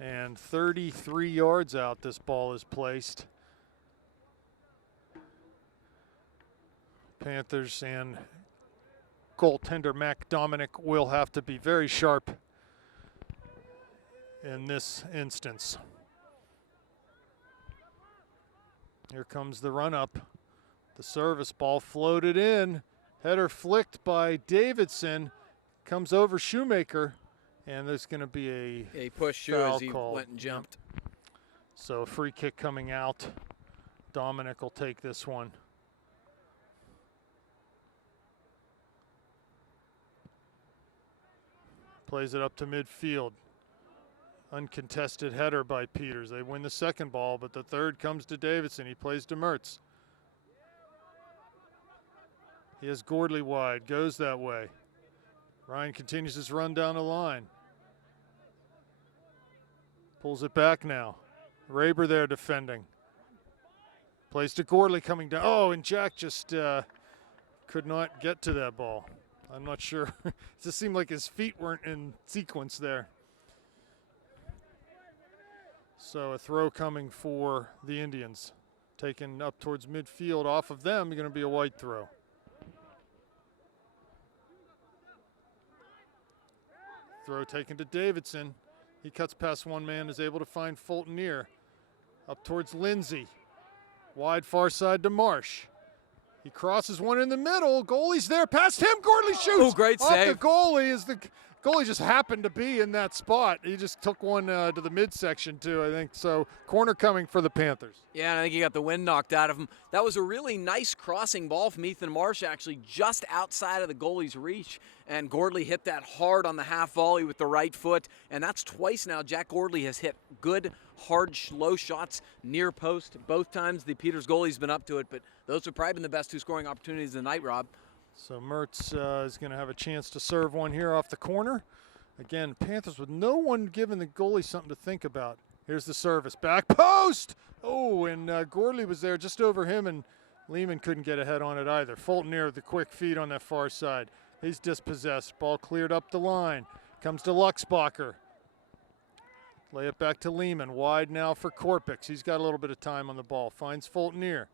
And 33 yards out this ball is placed. Panthers and goaltender Mac Dominic will have to be very sharp in this instance. Here comes the run up. The service ball floated in. Header flicked by Davidson. Comes over Shoemaker. And there's going to be a push too as he went and jumped. So a free kick coming out. Dominic will take this one. Plays it up to midfield. Uncontested header by Peters. They win the second ball, but the third comes to Davidson. He plays to Mertz. He has Gordley wide, goes that way. Ryan continues his run down the line. Pulls it back now. Raber there defending. Plays to Gordley coming down. Oh, and Jack just could not get to that ball. I'm not sure. It just seemed like his feet weren't in sequence there. So a throw coming for the Indians. Taken up towards midfield off of them, going to be a white throw. Throw taken to Davidson. He cuts past one man, is able to find Fulton near. Up towards Lindsay. Wide far side to Marsh. He crosses one in the middle. Goalie's there. Past him. Gordley shoots. Oh, great off save. The goalie is the goalie just happened to be in that spot. He just took one to the midsection too, I think. So corner coming for the Panthers. Yeah, and I think he got the wind knocked out of him. That was a really nice crossing ball from Ethan Marsh, actually just outside of the goalie's reach. And Gordley hit that hard on the half volley with the right foot. And that's twice now Jack Gordley has hit good, hard, low shots near post. Both times the Peters goalie's been up to it, but those have probably been the best two scoring opportunities of the night, Rob. So Mertz is going to have a chance to serve one here off the corner. Again, Panthers with no one giving the goalie something to think about. Here's the service. Back post! Oh, and Gordley was there just over him, and Lehman couldn't get a head on it either. Fulton near with the quick feed on that far side. He's dispossessed. Ball cleared up the line. Comes to Luxbacher. Lay it back to Lehman. Wide now for Korpix. He's got a little bit of time on the ball. Finds Fulton near.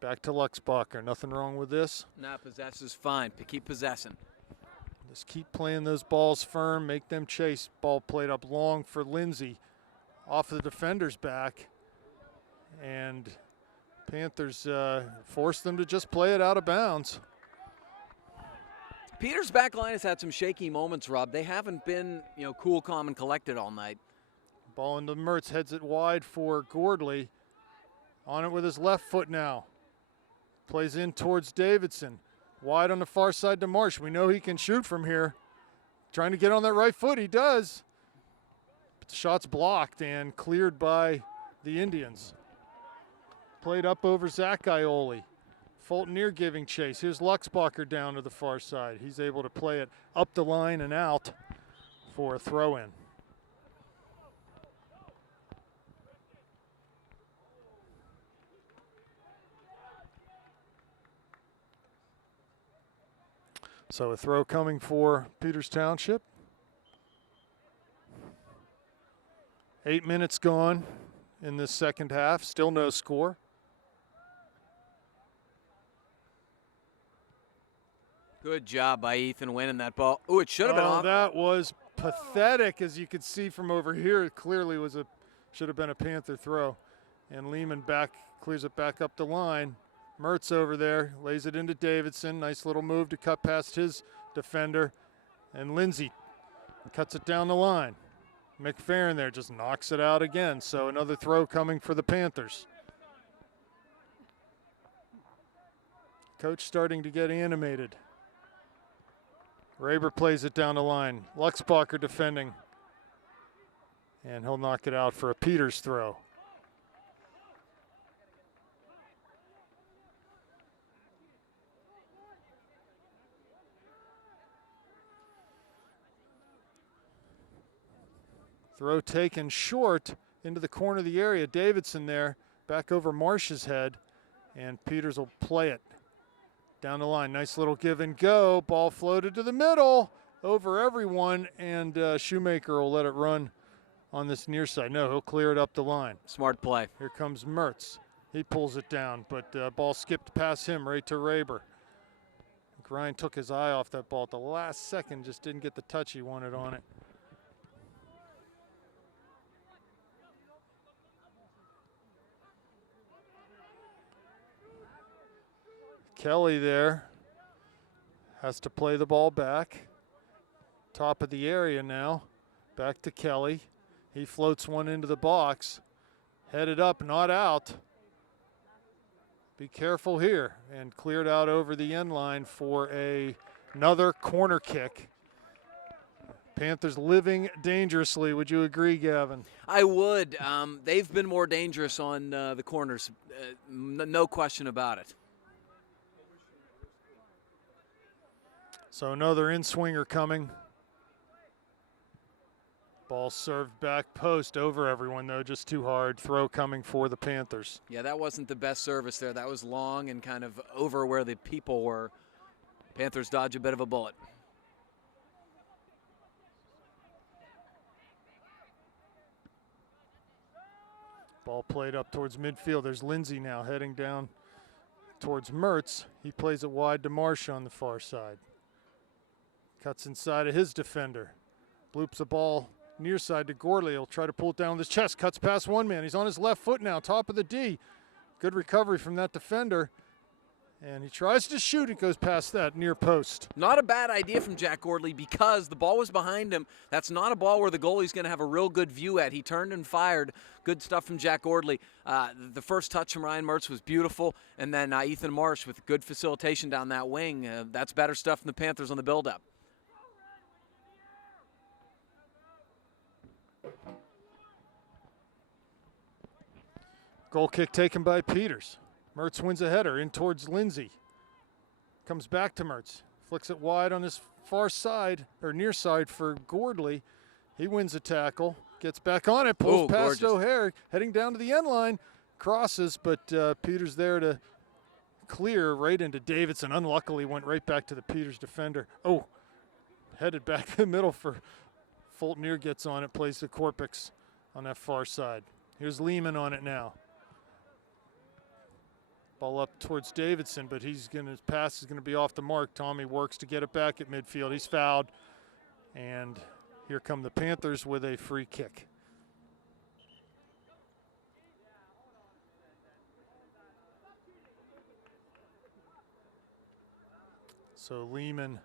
Back to Luxbacher. Nothing wrong with this. Nah, possess is fine. Keep possessing. Just keep playing those balls firm. Make them chase. Ball played up long for Lindsay. Off the defender's back. And Panthers force them to just play it out of bounds. Peters' back line has had some shaky moments, Rob. They haven't been, cool, calm, and collected all night. Ball into Mertz. Heads it wide for Gordley. On it with his left foot now. Plays in towards Davidson. Wide on the far side to Marsh. We know he can shoot from here. Trying to get on that right foot. He does. But the shot's blocked and cleared by the Indians. Played up over Zach Ioli. Fulton near giving chase. Here's Luxbacher down to the far side. He's able to play it up the line and out for a throw-in. So a throw coming for Peters Township. 8 minutes gone in this second half. Still no score. Good job by Ethan winning that ball. Oh, it should have been off. That was pathetic, as you could see from over here. It clearly was should have been a Panther throw. And Lehman clears it back up the line. Mertz over there, lays it into Davidson. Nice little move to cut past his defender. And Lindsay cuts it down the line. McFerrin there just knocks it out again. So another throw coming for the Panthers. Coach starting to get animated. Raber plays it down the line. Luxbacher defending. And he'll knock it out for a Peters throw. Throw taken short into the corner of the area. Davidson there, back over Marsh's head, and Peters will play it down the line. Nice little give and go. Ball floated to the middle, over everyone, and Shoemaker will let it run on this near side. No, he'll clear it up the line. Smart play. Here comes Mertz. He pulls it down, but ball skipped past him right to Raber. Ryan took his eye off that ball at the last second, just didn't get the touch he wanted on it. Kelly there has to play the ball back. Top of the area now. Back to Kelly. He floats one into the box. Headed up, not out. Be careful here, and cleared out over the end line for another corner kick. Panthers living dangerously. Would you agree, Gavin? I would. They've been more dangerous on the corners, no question about it. So another in-swinger coming. Ball served back post over everyone, though, just too hard. Throw coming for the Panthers. Yeah, that wasn't the best service there. That was long and kind of over where the people were. Panthers dodge a bit of a bullet. Ball played up towards midfield. There's Lindsay now heading down towards Mertz. He plays it wide to Marsh on the far side. Cuts inside of his defender. Bloops the ball near side to Gorley. He'll try to pull it down with his chest. Cuts past one man. He's on his left foot now, top of the D. Good recovery from that defender. And he tries to shoot. It goes past that near post. Not a bad idea from Jack Gordley because the ball was behind him. That's not a ball where the goalie's going to have a real good view at. He turned and fired. Good stuff from Jack Gordley. The first touch from Ryan Mertz was beautiful. And then Ethan Marsh with good facilitation down that wing. That's better stuff from the Panthers on the build-up. Goal kick taken by Peters. Mertz wins a header in towards Lindsay. Comes back to Mertz. Flicks it wide on his far side, or near side for Gordley. He wins a tackle. Gets back on it. Pulls past gorgeous. O'Hare. Heading down to the end line. Crosses, but Peters there to clear right into Davidson. Unluckily went right back to the Peters defender. Oh, headed back in the middle for Fultonier. Gets on it. Plays to Korpix on that far side. Here's Lehman on it now. Ball up towards Davidson, but his pass is going to be off the mark. Tommy works to get it back at midfield. He's fouled. And here come the Panthers with a free kick. So Lehman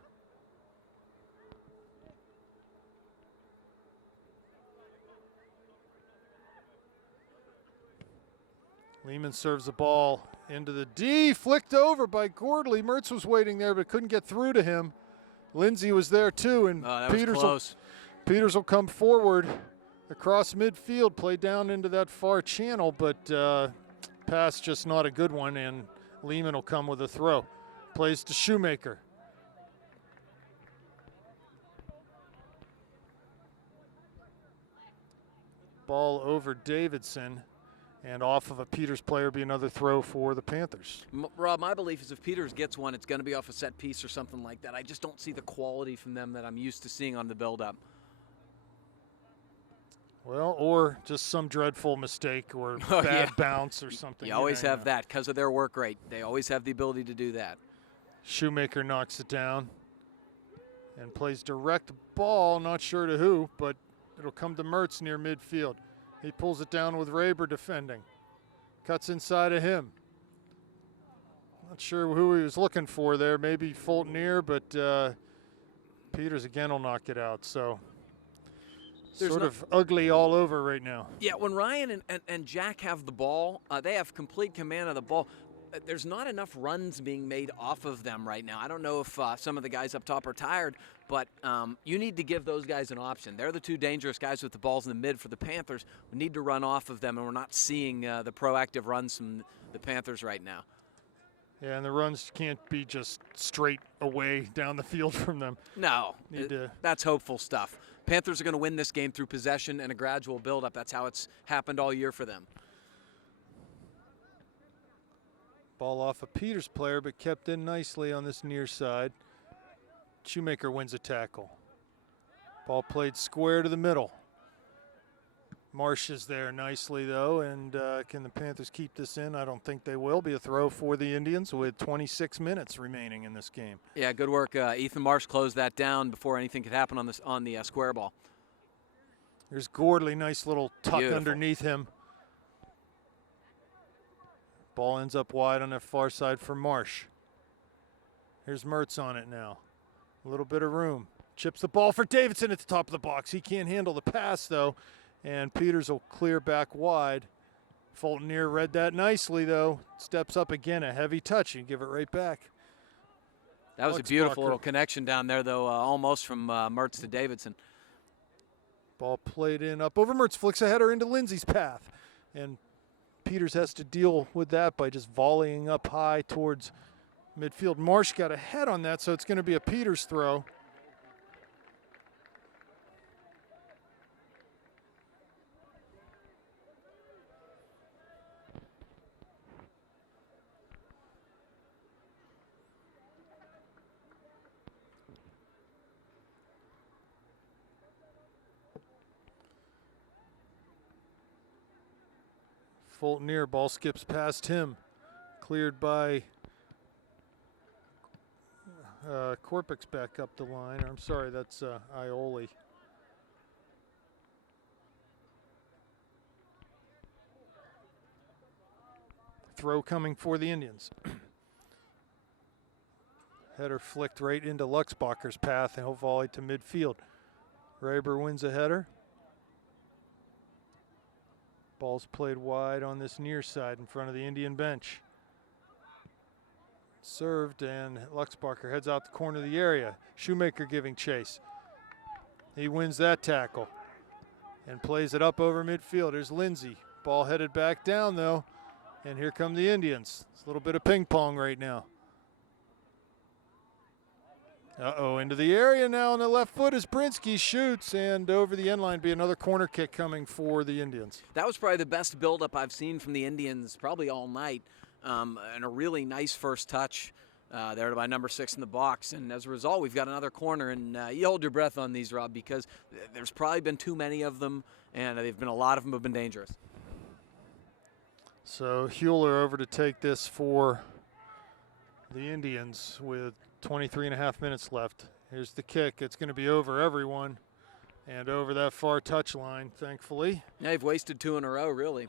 serves the ball into the D, flicked over by Gordley. Mertz was waiting there, but couldn't get through to him. Lindsay was there too, and Peters will come forward across midfield, play down into that far channel, but pass just not a good one, and Lehman will come with a throw. Plays to Shoemaker. Ball over Davidson. And off of a Peters player be another throw for the Panthers. Rob, my belief is if Peters gets one, it's going to be off a set piece or something like that. I just don't see the quality from them that I'm used to seeing on the build-up. Well, or just some dreadful mistake or bad bounce or something. You always have that because of their work rate. They always have the ability to do that. Shoemaker knocks it down and plays direct ball, not sure to who, but it'll come to Mertz near midfield. He pulls it down with Raber defending. Cuts inside of him. Not sure who he was looking for there. Maybe Fultonier, but Peters again will knock it out. So sort of ugly all over right now. Yeah, when Ryan and Jack have the ball, they have complete command of the ball. There's not enough runs being made off of them right now. I don't know if some of the guys up top are tired, but you need to give those guys an option. They're the two dangerous guys with the balls in the mid for the Panthers. We need to run off of them, and we're not seeing the proactive runs from the Panthers right now. Yeah, and the runs can't be just straight away down the field from them. No, that's hopeful stuff. Panthers are going to win this game through possession and a gradual build-up. That's how it's happened all year for them. Ball off a Peters player, but kept in nicely on this near side. Shoemaker wins a tackle. Ball played square to the middle. Marsh is there nicely, though, and can the Panthers keep this in? I don't think they will. Be a throw for the Indians with 26 minutes remaining in this game. Yeah, good work. Ethan Marsh closed that down before anything could happen on the square ball. There's Gordley, nice little tuck Beautiful. underneath him. Ball ends up wide on the far side for Marsh. Here's Mertz on it now. A little bit of room. Chips the ball for Davidson at the top of the box. He can't handle the pass, though. And Peters will clear back wide. Fulton read that nicely, though. Steps up again, a heavy touch, and give it right back. That was a beautiful little connection down there, though, almost from Mertz to Davidson. Ball played in up over Mertz, flicks a header into Lindsay's path. And Peters has to deal with that by just volleying up high towards midfield. Marsh got a head on that, so it's going to be a Peters throw. Fulton ball skips past him. Cleared by Korpik's back up the line. I'm sorry, that's Ioli. Throw coming for the Indians. Header flicked right into Luxbacher's path, and he'll volley to midfield. Raber wins a header. Ball's played wide on this near side in front of the Indian bench. Served, and Luxbacher heads out the corner of the area. Shoemaker giving chase. He wins that tackle and plays it up over midfield. Here's Lindsay. Ball headed back down, though, and here come the Indians. It's a little bit of ping pong right now. Into the area now on the left foot as Brinsky shoots, and over the end line be another corner kick coming for the Indians. That was probably the best buildup I've seen from the Indians probably all night, and a really nice first touch there by number 6 in the box. And as a result, we've got another corner, and you hold your breath on these, Rob, because there's probably been too many of them, and a lot of them have been dangerous. So Hewler over to take this for the Indians with 23.5 minutes left. Here's the kick. It's going to be over everyone and over that far touch line, thankfully. Yeah, they've wasted 2 in a row, really.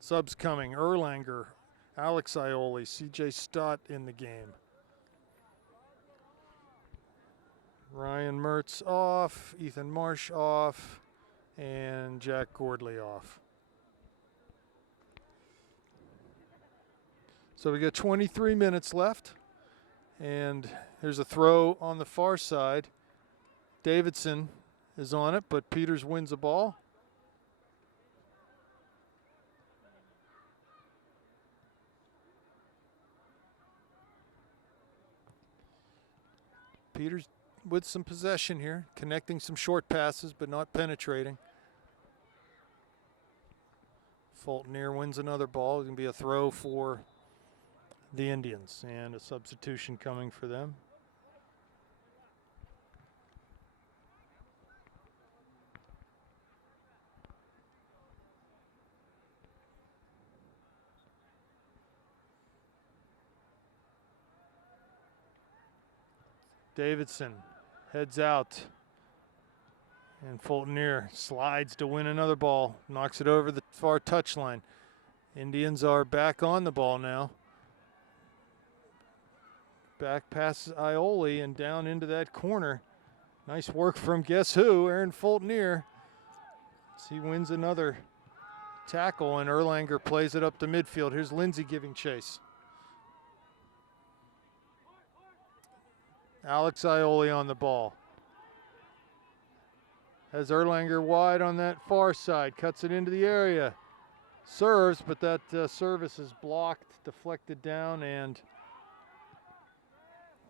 Subs coming. Erlanger, Alex Ioli, CJ Stott in the game. Ryan Mertz off, Ethan Marsh off, and Jack Gordley off. So we got 23 minutes left. And here's a throw on the far side. Davidson is on it, but Peters wins the ball. Peters with some possession here, connecting some short passes, but not penetrating. Fulton wins another ball. It's going to be a throw for the Indians, and a substitution coming for them. Davidson heads out, and Fulton slides to win another ball, knocks it over the far touchline. Indians are back on the ball now. Back past Ioli and down into that corner. Nice work from guess who, Aaron Fulton. He wins another tackle, and Erlanger plays it up to midfield. Here's Lindsay giving chase. Alex Ioli on the ball. Has Erlanger wide on that far side, cuts it into the area. Serves, but that service is blocked, deflected down, and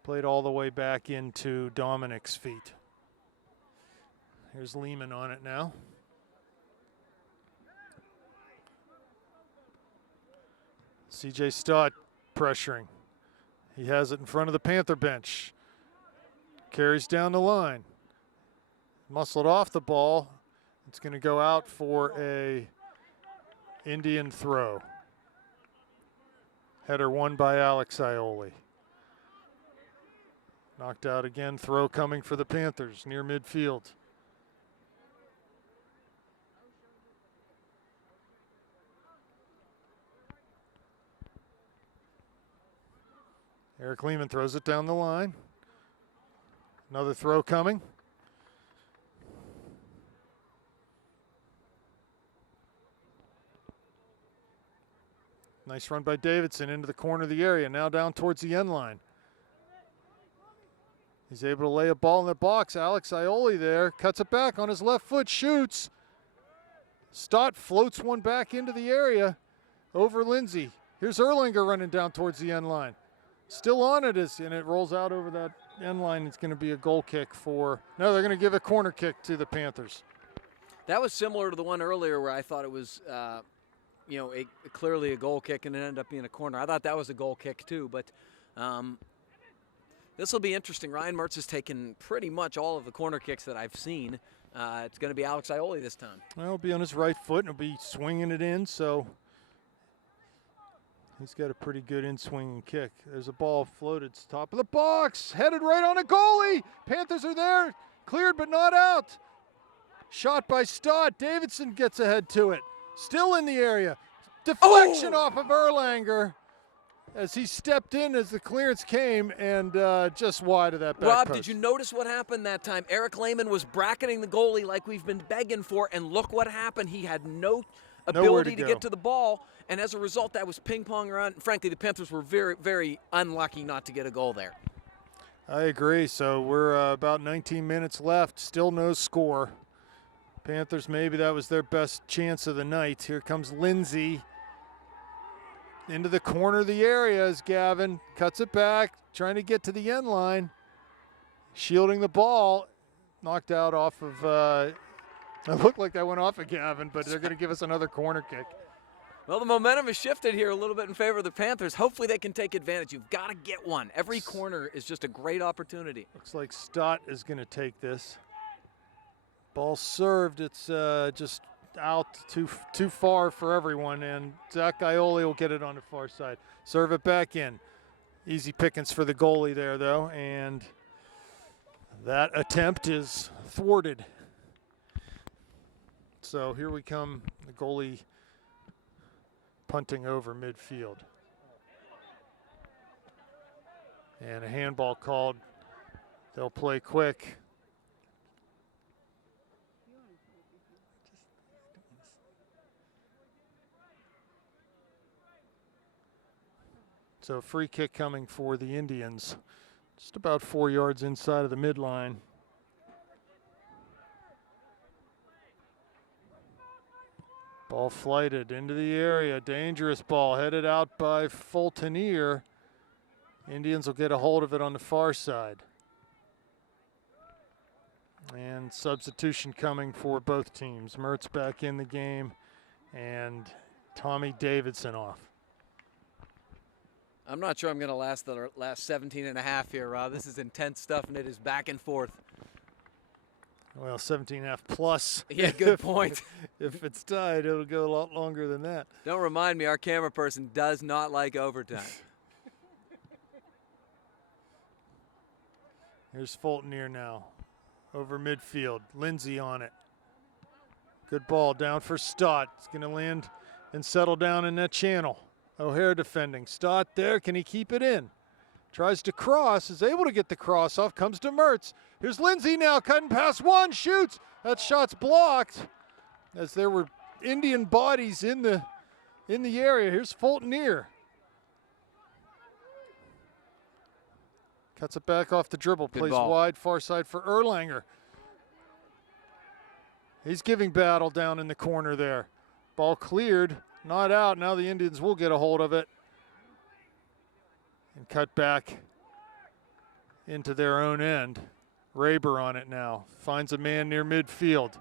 played all the way back into Dominic's feet. Here's Lehman on it now. CJ Stott pressuring. He has it in front of the Panther bench. Carries down the line. muscled off the ball. It's going to go out for a Indian throw. Header won by Alex Ioli. Knocked out again, throw coming for the Panthers near midfield. Eric Lehman throws it down the line. Another throw coming. Nice run by Davidson into the corner of the area, now down towards the end line. He's able to lay a ball in the box. Alex Ioli there, cuts it back on his left foot, shoots. Stott floats one back into the area over Lindsay. Here's Erlanger running down towards the end line. Still on it, and it rolls out over that end line. It's going to be a goal kick for, no, they're going to give a corner kick to the Panthers. That was similar to the one earlier where I thought it was, clearly a goal kick and it ended up being a corner. I thought that was a goal kick too, but this will be interesting. Ryan Mertz has taken pretty much all of the corner kicks that I've seen. It's going to be Alex Ioli this time. Well, he'll be on his right foot and he'll be swinging it in, so he's got a pretty good in-swinging kick. There's a ball floated top of the box, headed right on a goalie. Panthers are there, cleared but not out. Shot by Stott. Davidson gets ahead to it. Still in the area. Deflection off of Erlanger as he stepped in as the clearance came and just wide of that back Rob, post. did you notice what happened that time? Eric Lehman was bracketing the goalie like we've been begging for, and look what happened. He had no ability to get to the ball, and as a result, that was ping-pong around. Frankly, the Panthers were very, very unlucky not to get a goal there. I agree. So we're about 19 minutes left. Still no score. Panthers, maybe that was their best chance of the night. Here comes Lindsay into the corner of the area as Gavin cuts it back, trying to get to the end line. Shielding the ball. Knocked out off of, it looked like that went off of Gavin, but they're going to give us another corner kick. Well, the momentum has shifted here a little bit in favor of the Panthers. Hopefully they can take advantage. You've got to get one. Every corner is just a great opportunity. Looks like Stott is going to take this. Ball served. It's just out too far for everyone, and Zach Ioli will get it on the far side. Serve it back in. Easy pickings for the goalie there, though, and that attempt is thwarted. So here we come, the goalie punting over midfield. And a handball called. They'll play quick. So free kick coming for the Indians. Just about 4 yards inside of the midline. Ball flighted into the area. Dangerous ball headed out by Fultonier. Indians will get a hold of it on the far side. And substitution coming for both teams. Mertz back in the game and Tommy Davidson off. I'm not sure I'm going to last the last 17 and a half here, Rob. This is intense stuff, and it is back and forth. Well, 17.5 plus. Yeah, good point. If it's tied, it'll go a lot longer than that. Don't remind me, our camera person does not like overtime. Here's Fultonier now. Over midfield. Lindsay on it. Good ball down for Stott. It's going to land and settle down in that channel. O'Hare defending. Stott there. Can he keep it in? Tries to cross. Is able to get the cross off. Comes to Mertz. Here's Lindsay now. Cutting past one. Shoots. That shot's blocked as there were Indian bodies in the area. Here's Fultonier. Cuts it back off the dribble. Plays wide. Far side for Erlanger. He's giving battle down in the corner there. Ball cleared. Not out. Now the Indians will get a hold of it. And cut back into their own end. Raber on it now. Finds a man near midfield.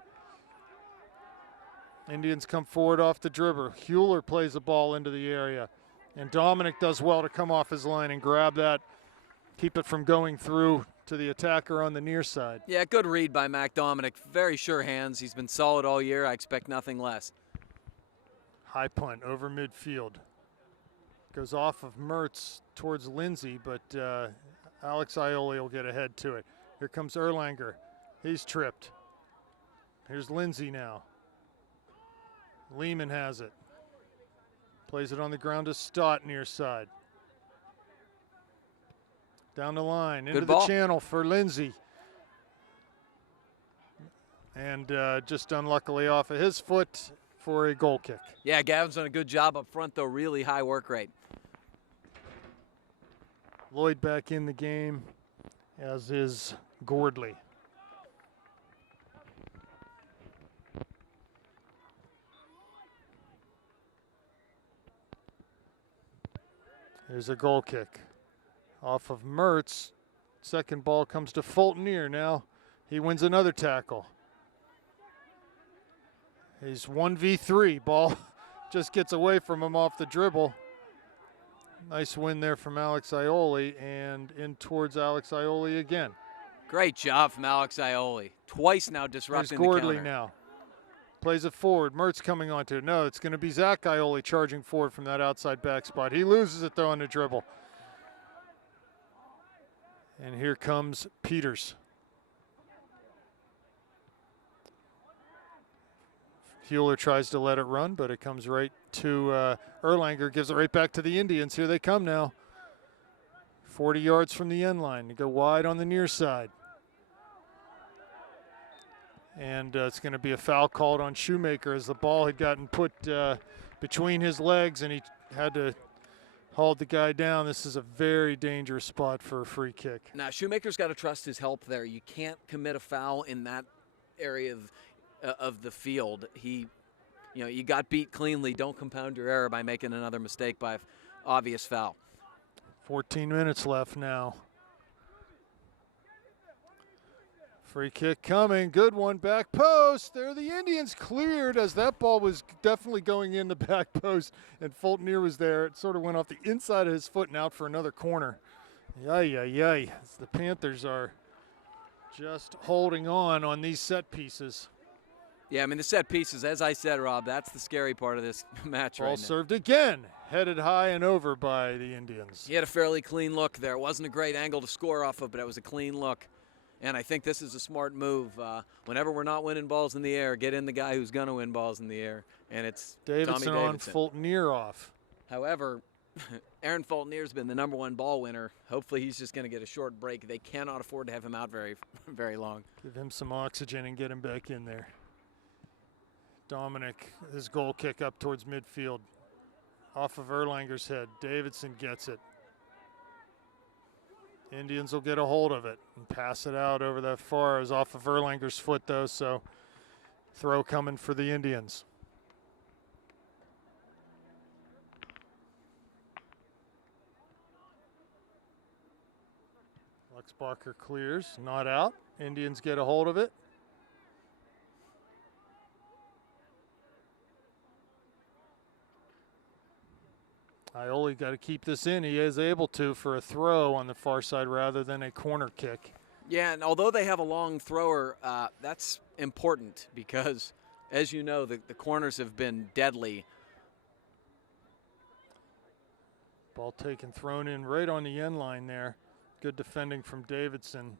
Indians come forward off the dribble. Hewler plays the ball into the area. And Dominic does well to come off his line and grab that. Keep it from going through to the attacker on the near side. Yeah, good read by Mac Dominic. Very sure hands. He's been solid all year. I expect nothing less. High punt over midfield. Goes off of Mertz towards Lindsay, but Alex Ioli will get ahead to it. Here comes Erlanger. He's tripped. Here's Lindsay now. Lehman has it. Plays it on the ground to Stott near side. Down the line, into the channel for Lindsay. And just unluckily off of his foot for a goal kick. Yeah, Gavin's done a good job up front, though. Really high work rate. Lloyd back in the game, as is Gordley. There's a goal kick off of Mertz. Second ball comes to Fultoner. Now he wins another tackle. He's 1v3. Ball just gets away from him off the dribble. Nice win there from Alex Ioli, and in towards Alex Ioli again. Great job from Alex Ioli. Twice now disrupting the There's counter. Gordley now. Plays it forward. Mertz coming onto it. No, it's going to be Zach Ioli charging forward from that outside back spot. He loses it, though, on the dribble. And here comes Peters. Hewler tries to let it run, but it comes right to Erlanger. Gives it right back to the Indians. Here they come now. 40 yards from the end line. They go wide on the near side. And it's going to be a foul called on Shoemaker as the ball had gotten put between his legs and he had to hold the guy down. This is a very dangerous spot for a free kick. Now, Shoemaker's got to trust his help there. You can't commit a foul in that area of the field. You got beat cleanly. Don't compound your error by making another mistake by obvious foul. 14 minutes left now. Free kick coming, good one, back post. There the Indians cleared as that ball was definitely going in the back post and Fultoner was there. It sort of went off the inside of his foot and out for another corner. Yay. The Panthers are just holding on these set pieces. Yeah, I mean, the set pieces, as I said, Rob, that's the scary part of this match right now. Ball served again, headed high and over by the Indians. He had a fairly clean look there. It wasn't a great angle to score off of, but it was a clean look. And I think this is a smart move. Whenever we're not winning balls in the air, get in the guy who's going to win balls in the air, and it's Davidson Tommy Davidson. on Fultoner off. However, Aaron Fultoner's been the #1 ball winner. Hopefully he's just going to get a short break. They cannot afford to have him out very, very long. Give him some oxygen and get him back in there. Dominic, his goal kick up towards midfield. Off of Erlanger's head. Davidson gets it. Indians will get a hold of it and pass it out over that far. It was off of Erlanger's foot, though, so throw coming for the Indians. Luxbacher clears, not out. Indians get a hold of it. Ioli got to keep this in. He is able to for a throw on the far side rather than a corner kick. Yeah, and although they have a long thrower, that's important because, as you know, the corners have been deadly. Ball taken, thrown in right on the end line there. Good defending from Davidson.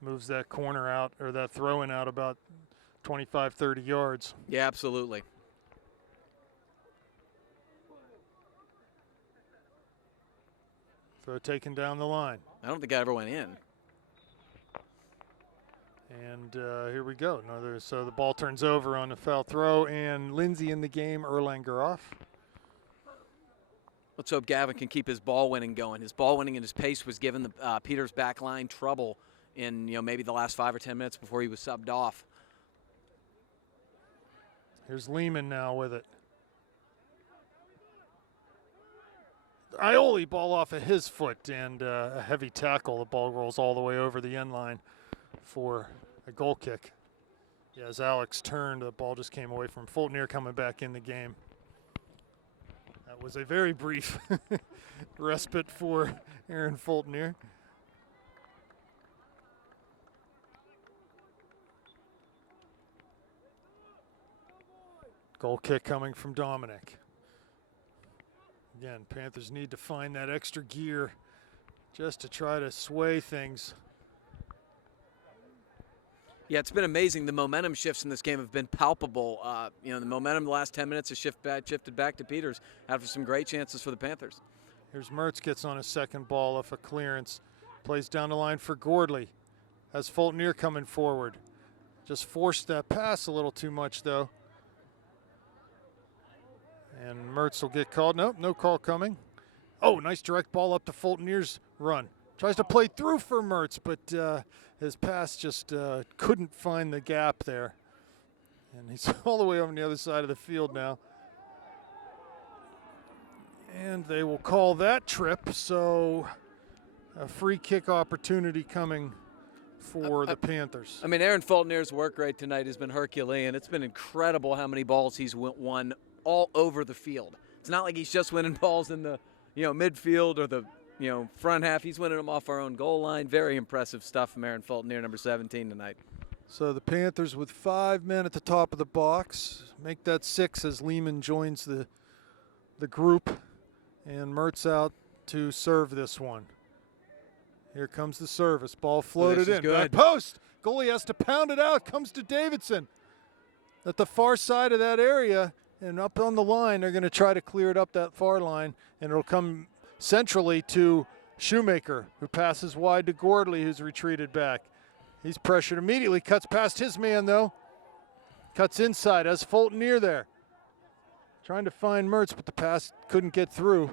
Moves that corner out, or that throw in out about 25, 30 yards. Yeah, absolutely. Throw taken down the line. I don't think I ever went in. And here we go. So the ball turns over on the foul throw, and Lindsay in the game, Erlanger off. Let's hope Gavin can keep his ball winning going. His ball winning and his pace was giving the Peters back line trouble in maybe the last 5 or 10 minutes before he was subbed off. Here's Lehman now with it. Ioli ball off of his foot and a heavy tackle. The ball rolls all the way over the end line for a goal kick. Yeah, as Alex turned, the ball just came away from Fultoner coming back in the game. That was a very brief respite for Aaron Fultoner. Goal kick coming from Dominic. Again, Panthers need to find that extra gear just to try to sway things. Yeah, it's been amazing. The momentum shifts in this game have been palpable. The momentum the last 10 minutes has shifted back to Peters after some great chances for the Panthers. Here's Mertz, gets on a second ball off a clearance. Plays down the line for Gordley. Has Fultonier coming forward. Just forced that pass a little too much, though. And Mertz will get called. Nope, no call coming. Oh, nice direct ball up to Fultonier's run. Tries to play through for Mertz, but his pass just couldn't find the gap there. And he's all the way over on the other side of the field now. And they will call that trip, so a free kick opportunity coming for the Panthers. I mean, Aaron Fultonier's work rate tonight has been Herculean. It's been incredible how many balls he's won all over the field. It's not like he's just winning balls in the midfield or the front half. He's winning them off our own goal line. Very impressive stuff from Aaron Fultonier, number 17 tonight. So the Panthers with 5 men at the top of the box. Make that 6 as Lehman joins the group. And Mertz out to serve this one. Here comes the service. Ball floated in. Back post. Goalie has to pound it out. Comes to Davidson. At the far side of that area and up on the line, they're going to try to clear it up that far line. And it'll come centrally to Shoemaker, who passes wide to Gordley, who's retreated back. He's pressured immediately. Cuts past his man, though. Cuts inside. Has Fultonier there. Trying to find Mertz, but the pass couldn't get through.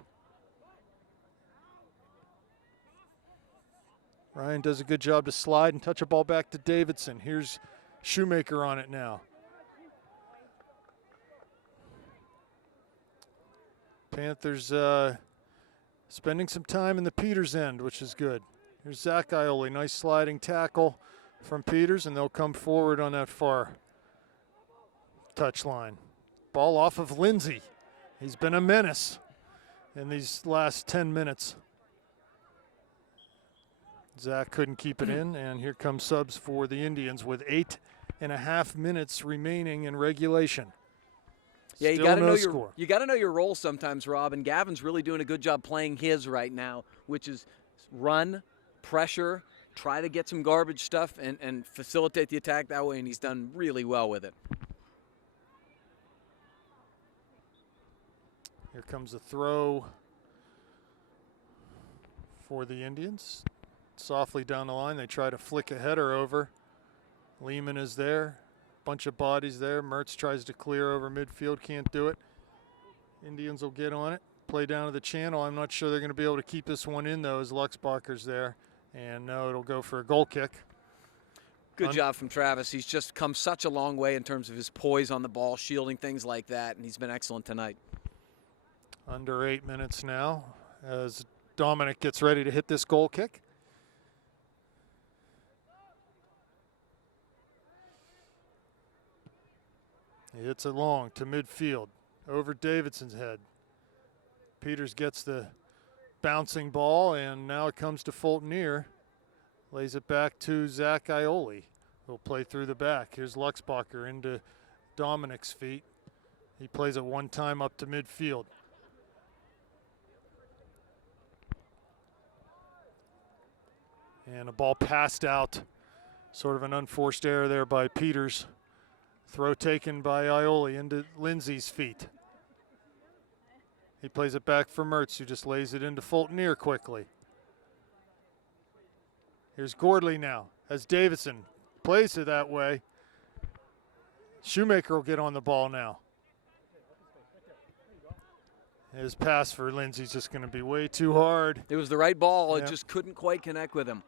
Ryan does a good job to slide and touch a ball back to Davidson. Here's Shoemaker on it now. Panthers spending some time in the Peters end, which is good. Here's Zach Ioli. Nice sliding tackle from Peters, and they'll come forward on that far touchline. Ball off of Lindsay. He's been a menace in these last 10 minutes. Zach couldn't keep it in, and here comes subs for the Indians with 8.5 minutes remaining in regulation. Yeah, you got to know your role sometimes, Rob, and Gavin's really doing a good job playing his right now, which is run, pressure, try to get some garbage stuff, and facilitate the attack that way, and he's done really well with it. Here comes a throw for the Indians. Softly down the line, they try to flick a header over. Lehman is there. Bunch of bodies there. Mertz tries to clear over midfield, can't do it. Indians will get on it. Play down to the channel. I'm not sure they're going to be able to keep this one in, though, as Luxbacher's there. And no, it'll go for a goal kick. Good job from Travis. He's just come such a long way in terms of his poise on the ball, shielding things like that, and he's been excellent tonight. Under 8 minutes now as Dominic gets ready to hit this goal kick. He hits it long to midfield, over Davidson's head. Peters gets the bouncing ball, and now it comes to Fultonier. Lays it back to Zach Ioli, who'll play through the back. Here's Luxbacher into Dominic's feet. He plays it one time up to midfield. And a ball passed out. Sort of an unforced error there by Peters. Throw taken by Ioli into Lindsay's feet. He plays it back for Mertz, who just lays it into Fultonier quickly. Here's Gordley now, as Davidson plays it that way. Shoemaker will get on the ball now. His pass for Lindsay's just going to be way too hard. It was the right ball, It just couldn't quite connect with him.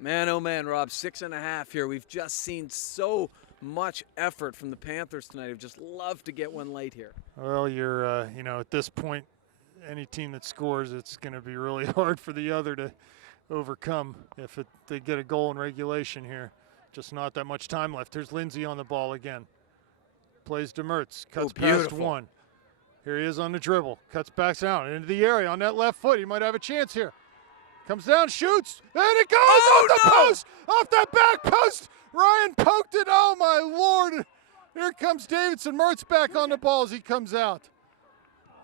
Man, oh man, Rob, 6.5 here. We've just seen so much effort from the Panthers tonight. I've just loved to get one late here. Well, you're, at this point, any team that scores, it's going to be really hard for the other to overcome if they get a goal in regulation here. Just not that much time left. Here's Lindsay on the ball again. Plays to Mertz, cuts past one. Here he is on the dribble, cuts back down into the area on that left foot. He might have a chance here. Comes down, shoots, and it goes off the post, off that back post. Ryan poked it. Oh, my Lord. Here comes Davidson. Mertz back on the ball as he comes out.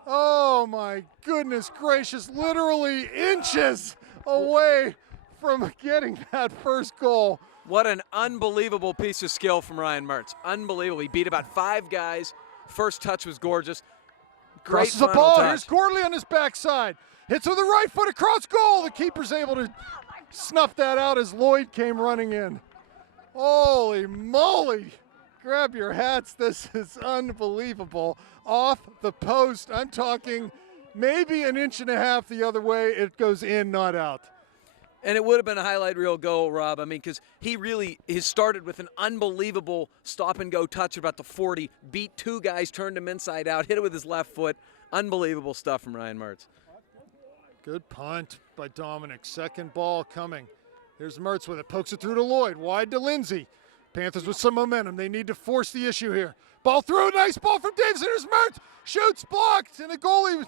Oh, my goodness gracious. Literally inches away from getting that first goal. What an unbelievable piece of skill from Ryan Mertz. Unbelievable. He beat about 5 guys. First touch was gorgeous. Great Crosses the final ball. touch. Here's Gordley on his backside. Hits with the right foot across goal. The keeper's able to snuff that out as Lloyd came running in. Holy moly. Grab your hats. This is unbelievable. Off the post. I'm talking maybe an inch and a half the other way. It goes in, not out. And it would have been a highlight reel goal, Rob. I mean, because he really has started with an unbelievable stop-and-go touch about the 40, beat 2 guys, turned him inside out, hit it with his left foot. Unbelievable stuff from Ryan Mertz. Good punt by Dominic. Second ball coming. Here's Mertz with it. Pokes it through to Lloyd. Wide to Lindsay. Panthers with some momentum. They need to force the issue here. Ball through. Nice ball from Davidson. Here's Mertz. Shoots, blocked. And the goalie,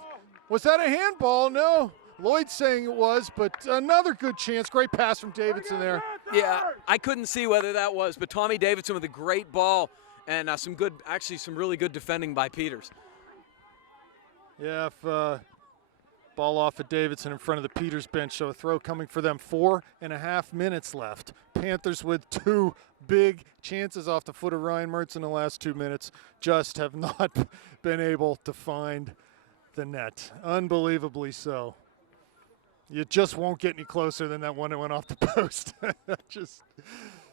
was that a handball? No. Lloyd saying it was, but another good chance. Great pass from Davidson there. Yeah, I couldn't see whether that was, but Tommy Davidson with a great ball and some really good defending by Peters. Yeah, ball off of Davidson in front of the Peters bench, so a throw coming for them. 4.5 minutes left. Panthers with 2 big chances off the foot of Ryan Mertz in the last 2 minutes. Just have not been able to find the net. Unbelievably so. You just won't get any closer than that one that went off the post.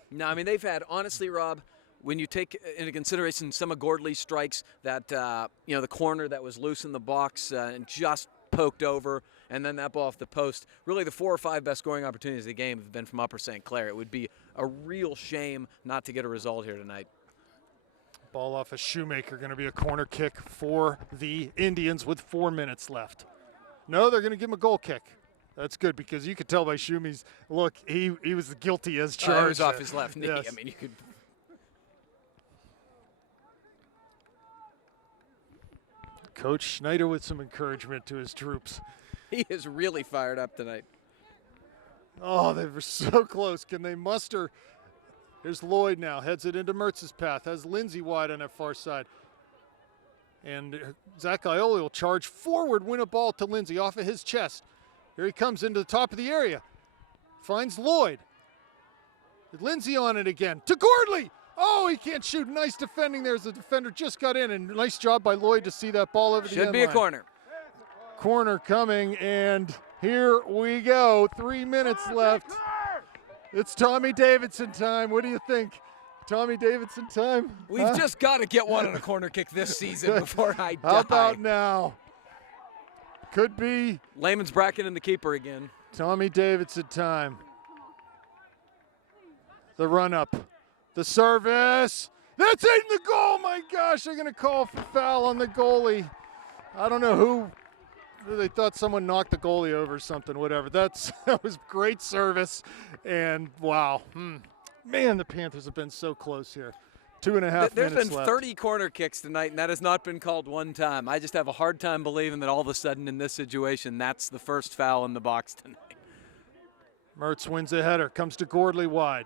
No, I mean, they've had, honestly, Rob, when you take into consideration some of Gordley's strikes, that, the corner that was loose in the box and just poked over, and then that ball off the post, really the 4 or 5 best scoring opportunities of the game have been from Upper St. Clair. It would be a real shame not to get a result here tonight. Ball off a Shoemaker, going to be a corner kick for the Indians with 4 minutes left. No, they're going to give him a goal kick. That's good because you could tell by Shumi's look, he was guilty as charged. It was off his left knee. Yes. I mean, you could. Coach Schneider with some encouragement to his troops. He is really fired up tonight. Oh, they were so close. Can they muster? Here's Lloyd now. Heads it into Mertz's path. Has Lindsay wide on that far side. And Zach Ioli will charge forward, win a ball to Lindsay off of his chest. Here he comes into the top of the area. Finds Lloyd. Lindsay on it again. To Gordley. Oh, he can't shoot. Nice defending there as the defender just got in. And nice job by Lloyd to see that ball over the end Should be a line. corner. Corner coming, and here we go. 3 minutes left. It's Tommy Davidson time. What do you think? Tommy Davidson time? We've just got to get one on a corner kick this season before I die. How about now? Could be Layman's bracket and the keeper again. Tommy Davidson time. The run up. The service. That's in the goal. My gosh, they're going to call for foul on the goalie. I don't know who. They thought someone knocked the goalie over or something, whatever. That was great service. And wow. Man, the Panthers have been so close here. 2.5 minutes left. There's been 30 corner kicks tonight, and that has not been called one time. I just have a hard time believing that all of a sudden in this situation, that's the first foul in the box tonight. Mertz wins a header, comes to Gordley wide.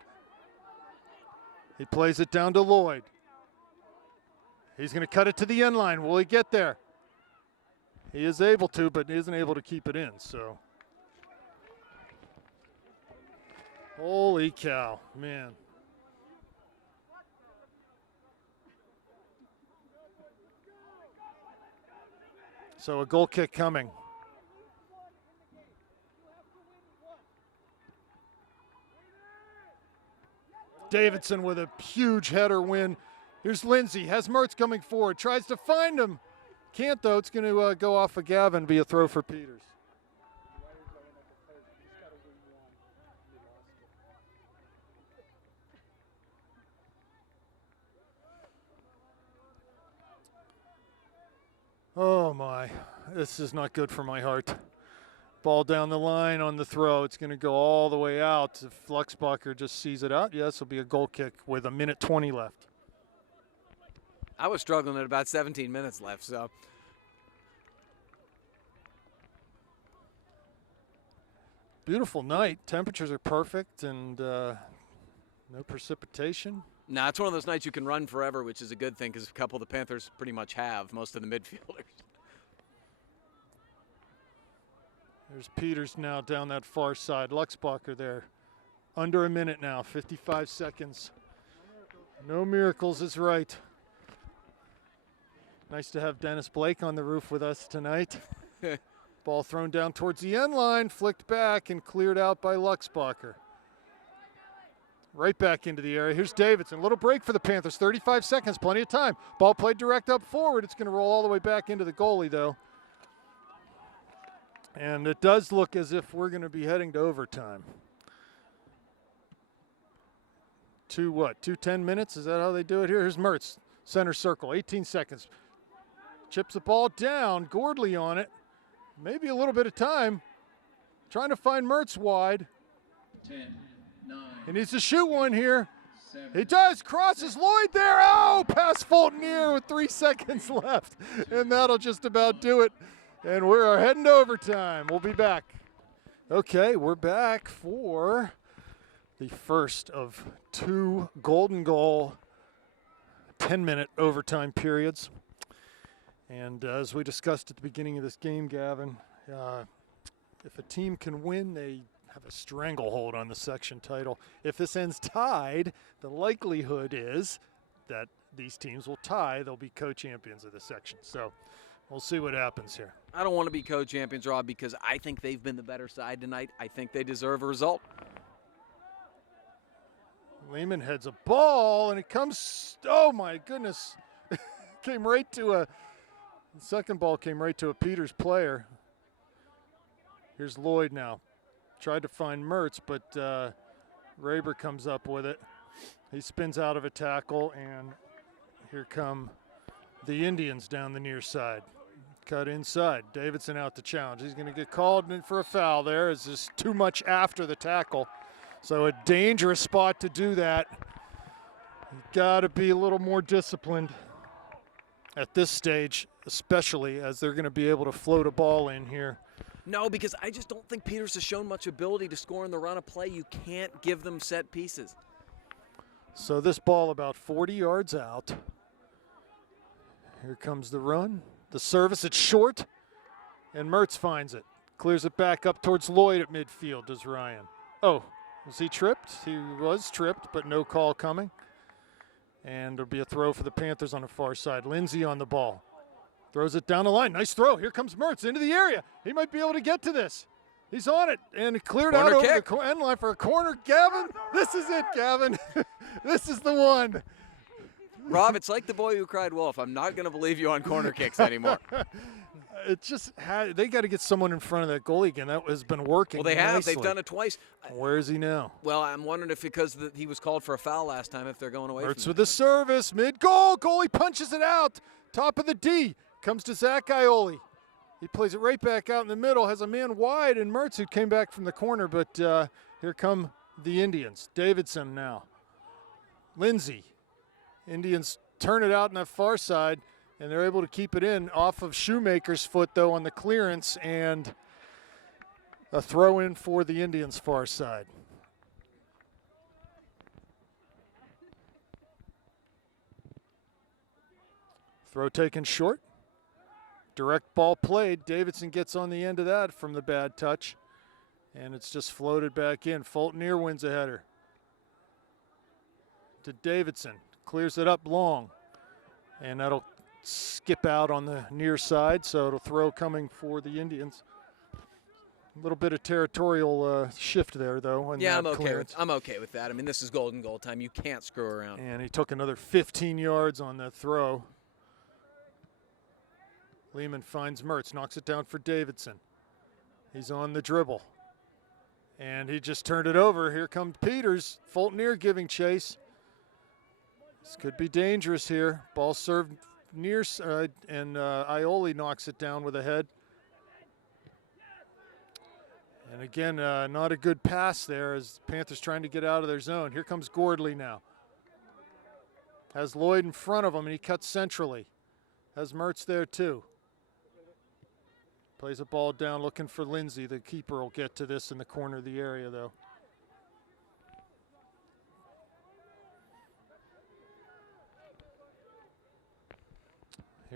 He plays it down to Lloyd. He's going to cut it to the end line. Will he get there? He is able to, but he isn't able to keep it in, so. Holy cow, man. So a goal kick coming. Davidson with a huge header win. Here's Lindsay, has Mertz coming forward, tries to find him. Can't though, it's going to go off of Gavin, be a throw for Peters. Oh my, this is not good for my heart. Ball down the line on the throw. It's going to go all the way out. If Fluxbacher just sees it out, yes, it'll be a goal kick with 1:20 left. I was struggling at about 17 minutes left, so. Beautiful night. Temperatures are perfect, and No precipitation. Nah, it's one of those nights you can run forever, which is a good thing because a couple of the Panthers pretty much have, most of the midfielders. There's Peters now down that far side. Luxbacher there. Under a minute now, 55 seconds. No miracles is right. Nice to have Dennis Blake on the roof with us tonight. Ball thrown down towards the end line, flicked back and cleared out by Luxbacher. Right back into the area. Here's Davidson. A little break for the Panthers. 35 seconds, plenty of time. Ball played direct up forward. It's going to roll all the way back into the goalie, though. And it does look as if we're going to be heading to overtime. 2 10 minutes? Is that how they do it here? Here's Mertz, center circle, 18 seconds. Chips the ball down, Gordley on it. Maybe a little bit of time. Trying to find Mertz wide. 10, 9. He needs to shoot one here. 7, He does, crosses Lloyd there. Oh, pass Fulton with 3 seconds left. And that'll just about do it. And we're heading to overtime. We'll be back. Okay, we're back for the first of 2 Golden Goal 10-minute overtime periods. And as we discussed at the beginning of this game, Gavin, if a team can win, they have a stranglehold on the section title. If this ends tied, the likelihood is that these teams will tie. They'll be co-champions of the section. So we'll see what happens here. I don't want to be co-champions, Rob, because I think they've been the better side tonight. I think they deserve a result. Lehman heads a ball, and it comes, oh my goodness, came right to the second ball came right to a Peters player. Here's Lloyd now. Tried to find Mertz, but Raber comes up with it. He spins out of a tackle, and here come the Indians down the near side. Cut inside. Davidson out to challenge. He's going to get called in for a foul there. It's just too much after the tackle. So a dangerous spot to do that. You got to be a little more disciplined at this stage, especially as they're going to be able to float a ball in here. No, because I just don't think Peters has shown much ability to score in the run of play. You can't give them set pieces. So this ball about 40 yards out. Here comes the run. The service, it's short, and Mertz finds it. Clears it back up towards Lloyd at midfield, does Ryan. Oh, was he tripped? He was tripped, but no call coming. And there'll be a throw for the Panthers on the far side. Lindsay on the ball. Throws it down the line. Nice throw. Here comes Mertz into the area. He might be able to get to this. He's on it, and it cleared Corner out kick. over the end line for a corner. Gavin, this is it, Gavin. This is the one. Rob, it's like the boy who cried wolf. I'm not going to believe you on corner kicks anymore. It just they got to get someone in front of that goalie again. That has been working. Well, they have. nicely. They've done it twice. Where is he now? Well, I'm wondering if because he was called for a foul last time, if they're going away Mertz from with the service, mid-goal. Goalie punches it out. Top of the D. Comes to Zach Ioli. He plays it right back out in the middle. Has a man wide, and Mertz, who came back from the corner. But here come the Indians. Davidson now. Lindsay. Indians turn it out on that far side, and they're able to keep it in off of Shoemaker's foot, though, on the clearance, and a throw in for the Indians' far side. Throw taken short. Direct ball played. Davidson gets on the end of that from the bad touch, and it's just floated back in. Fulton wins a header. To Davidson. Clears it up long, and that'll skip out on the near side, so it'll throw coming for the Indians. A little bit of territorial shift there, though. Yeah, I'm okay with that. I mean, this is golden goal time. You can't screw around. And he took another 15 yards on that throw. Lehman finds Mertz, knocks it down for Davidson. He's on the dribble. And he just turned it over. Here comes Peters. Fulton giving chase. This could be dangerous here. Ball served near side, and Ioli knocks it down with a head. And again, not a good pass there as Panthers trying to get out of their zone. Here comes Gordley now. Has Lloyd in front of him, and he cuts centrally. Has Mertz there too. Plays a ball down looking for Lindsay. The keeper will get to this in the corner of the area, though.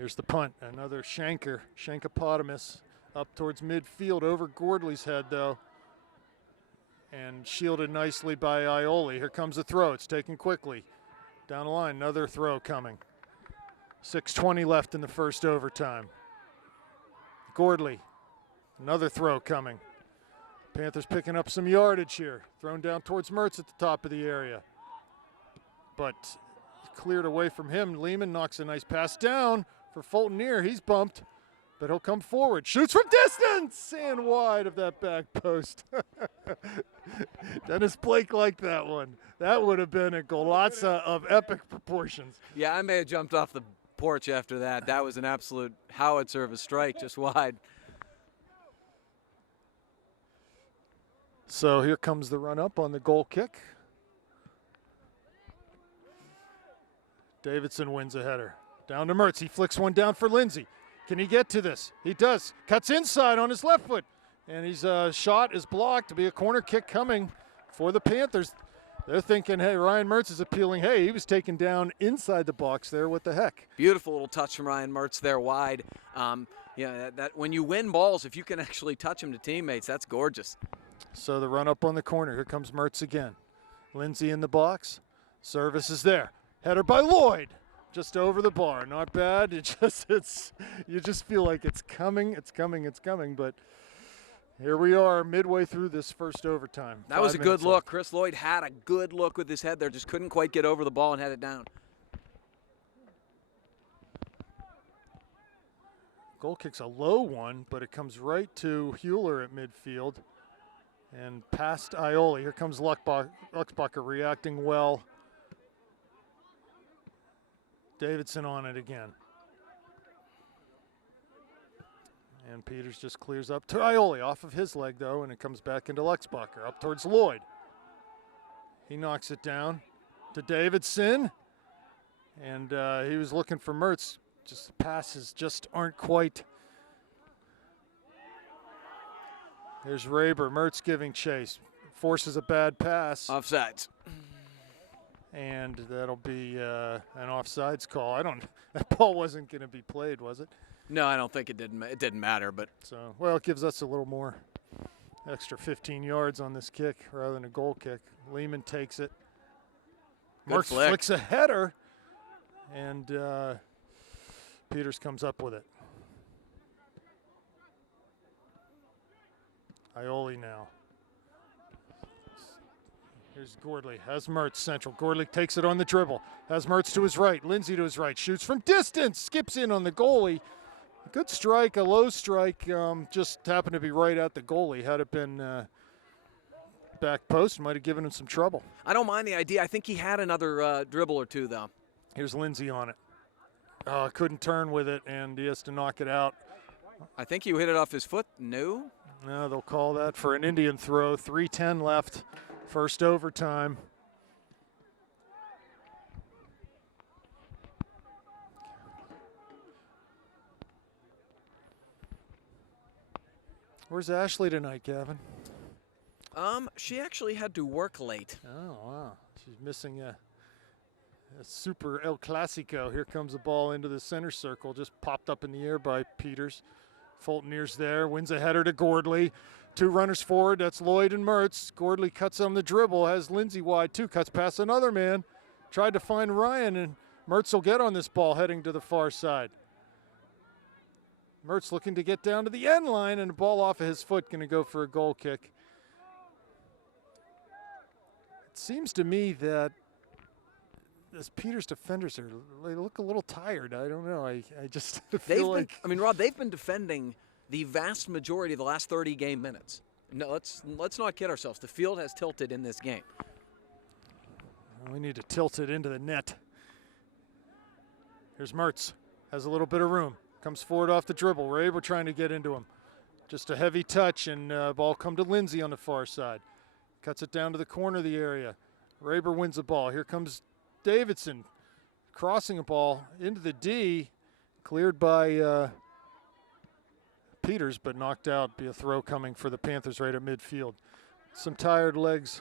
Here's the punt. Another Shankopotamus up towards midfield over Gordley's head, though. And shielded nicely by Ioli. Here comes the throw. It's taken quickly. Down the line, another throw coming. 6:20 left in the first overtime. Gordley, another throw coming. Panthers picking up some yardage here. Thrown down towards Mertz at the top of the area. But cleared away from him. Lehman knocks a nice pass down for Fulton Neer. He's bumped, but he'll come forward. Shoots from distance and wide of that back post. Dennis Blake liked that one. That would have been a golazza of epic proportions. Yeah, I may have jumped off the porch after that. That was an absolute howitzer of a strike, just wide. So here comes the run up on the goal kick. Davidson wins a header. Down to Mertz. He flicks one down for Lindsay. Can he get to this? He does. Cuts inside on his left foot. And his shot is blocked to be a corner kick coming for the Panthers. They're thinking, hey, Ryan Mertz is appealing. Hey, he was taken down inside the box there. What the heck? Beautiful little touch from Ryan Mertz there wide. That when you win balls, if you can actually touch them to teammates, that's gorgeous. So the run up on the corner. Here comes Mertz again. Lindsay in the box. Service is there. Header by Lloyd. Just over the bar. Not bad. You just feel like it's coming, but here we are midway through this first overtime. That was a good look. Chris Lloyd had a good look with his head there. Just couldn't quite get over the ball and had it down. Goal kick's a low one, but it comes right to Hewler at midfield and past Ioli. Here comes Luxbacher reacting well. Davidson on it again. And Peters just clears up to Ioli off of his leg, though, and it comes back into Luxbacher up towards Lloyd. He knocks it down to Davidson. And he was looking for Mertz. Just the passes just aren't quite. There's Raber. Mertz giving chase. Forces a bad pass. Offsides. And that'll be an offsides call. That ball wasn't going to be played, was it? No, I don't think it didn't matter, but so well, it gives us a little more extra 15 yards on this kick rather than a goal kick. Lehman takes it. Marks flicks a header, and Peters comes up with it. Ioli now. Here's Gordley, has Mertz central. Gordley takes it on the dribble, has Mertz to his right, Lindsay to his right, shoots from distance, skips in on the goalie. A good strike, a low strike, just happened to be right at the goalie. Had it been back post, might have given him some trouble. I don't mind the idea. I think he had another dribble or two, though. Here's Lindsay on it. Couldn't turn with it, and he has to knock it out. I think you hit it off his foot. No, they'll call that for an Indian throw. 3:10 left. First overtime. Where's Ashley tonight, Gavin? She actually had to work late. Oh, wow. She's missing a super El Clasico. Here comes the ball into the center circle. Just popped up in the air by Peters. Fulton Neer's there. Wins a header to Gordley. Two runners forward, that's Lloyd and Mertz. Gordley cuts on the dribble, has Lindsay wide too, cuts past another man. Tried to find Ryan, and Mertz will get on this ball heading to the far side. Mertz looking to get down to the end line, and the ball off of his foot, going to go for a goal kick. It seems to me that this Peters defenders they look a little tired. I don't know. I just feel like. Rob, they've been defending the vast majority of the last 30 game minutes. No, let's not kid ourselves. The field has tilted in this game. We need to tilt it into the net. Here's Mertz. Has a little bit of room. Comes forward off the dribble. Raber trying to get into him. Just a heavy touch, and ball come to Lindsay on the far side. Cuts it down to the corner of the area. Raber wins the ball. Here comes Davidson. Crossing a ball into the D. Cleared by Peters, but knocked out. Be a throw coming for the Panthers right at midfield. Some tired legs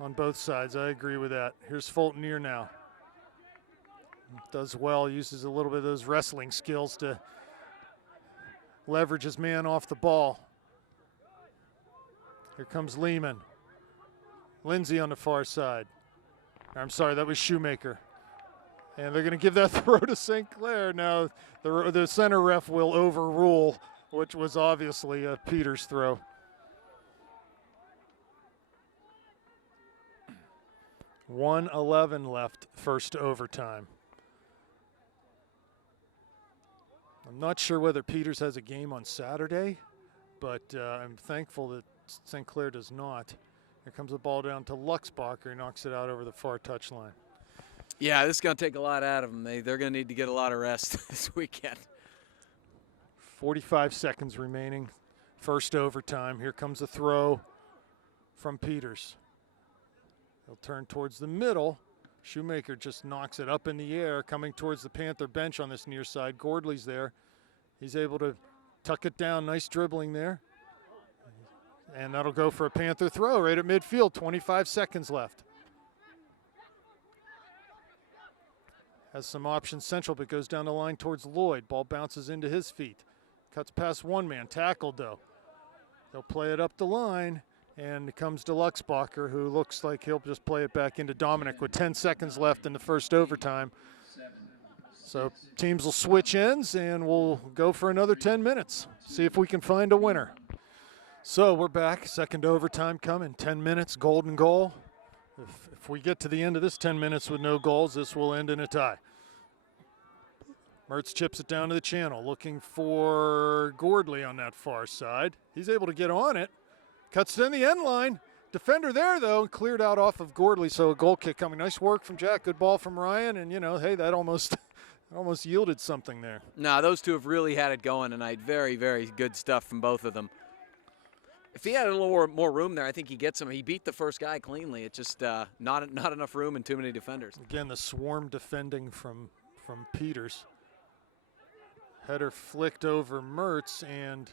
on both sides. I agree with that. Here's Fulton Neer now. Does well, uses a little bit of those wrestling skills to leverage his man off the ball. Here comes Lehman. Lindsay on the far side. I'm sorry, that was Shoemaker. And they're going to give that throw to St. Clair. Now the center ref will overrule, which was obviously a Peters throw. .111 left, first overtime. I'm not sure whether Peters has a game on Saturday, but I'm thankful that St. Clair does not. Here comes the ball down to Luxbacher. He knocks it out over the far touchline. Yeah, this is going to take a lot out of them. They're going to need to get a lot of rest this weekend. 45 seconds remaining. First overtime. Here comes the throw from Peters. He'll turn towards the middle. Shoemaker just knocks it up in the air, coming towards the Panther bench on this near side. Gordley's there. He's able to tuck it down. Nice dribbling there. And that'll go for a Panther throw right at midfield. 25 seconds left. Has some options central, but goes down the line towards Lloyd. Ball bounces into his feet. Cuts past one man. Tackled, though. They'll play it up the line. And it comes to Luxbacher, who looks like he'll just play it back into Dominic with 10 seconds left in the first overtime. So teams will switch ends, and we'll go for another 10 minutes. See if we can find a winner. So we're back. Second overtime coming. 10 minutes, golden goal. If we get to the end of this 10 minutes with no goals, this will end in a tie. Mertz chips it down to the channel, looking for Gordley on that far side. He's able to get on it. Cuts to the end line. Defender there, though, cleared out off of Gordley, so a goal kick coming. Nice work from Jack. Good ball from Ryan, and, hey, that almost yielded something there. No, those two have really had it going tonight. Very, very good stuff from both of them. If he had a little more room there, I think he gets him. He beat the first guy cleanly. It's just not enough room and too many defenders. Again, the swarm defending from Peters. Header flicked over Mertz, and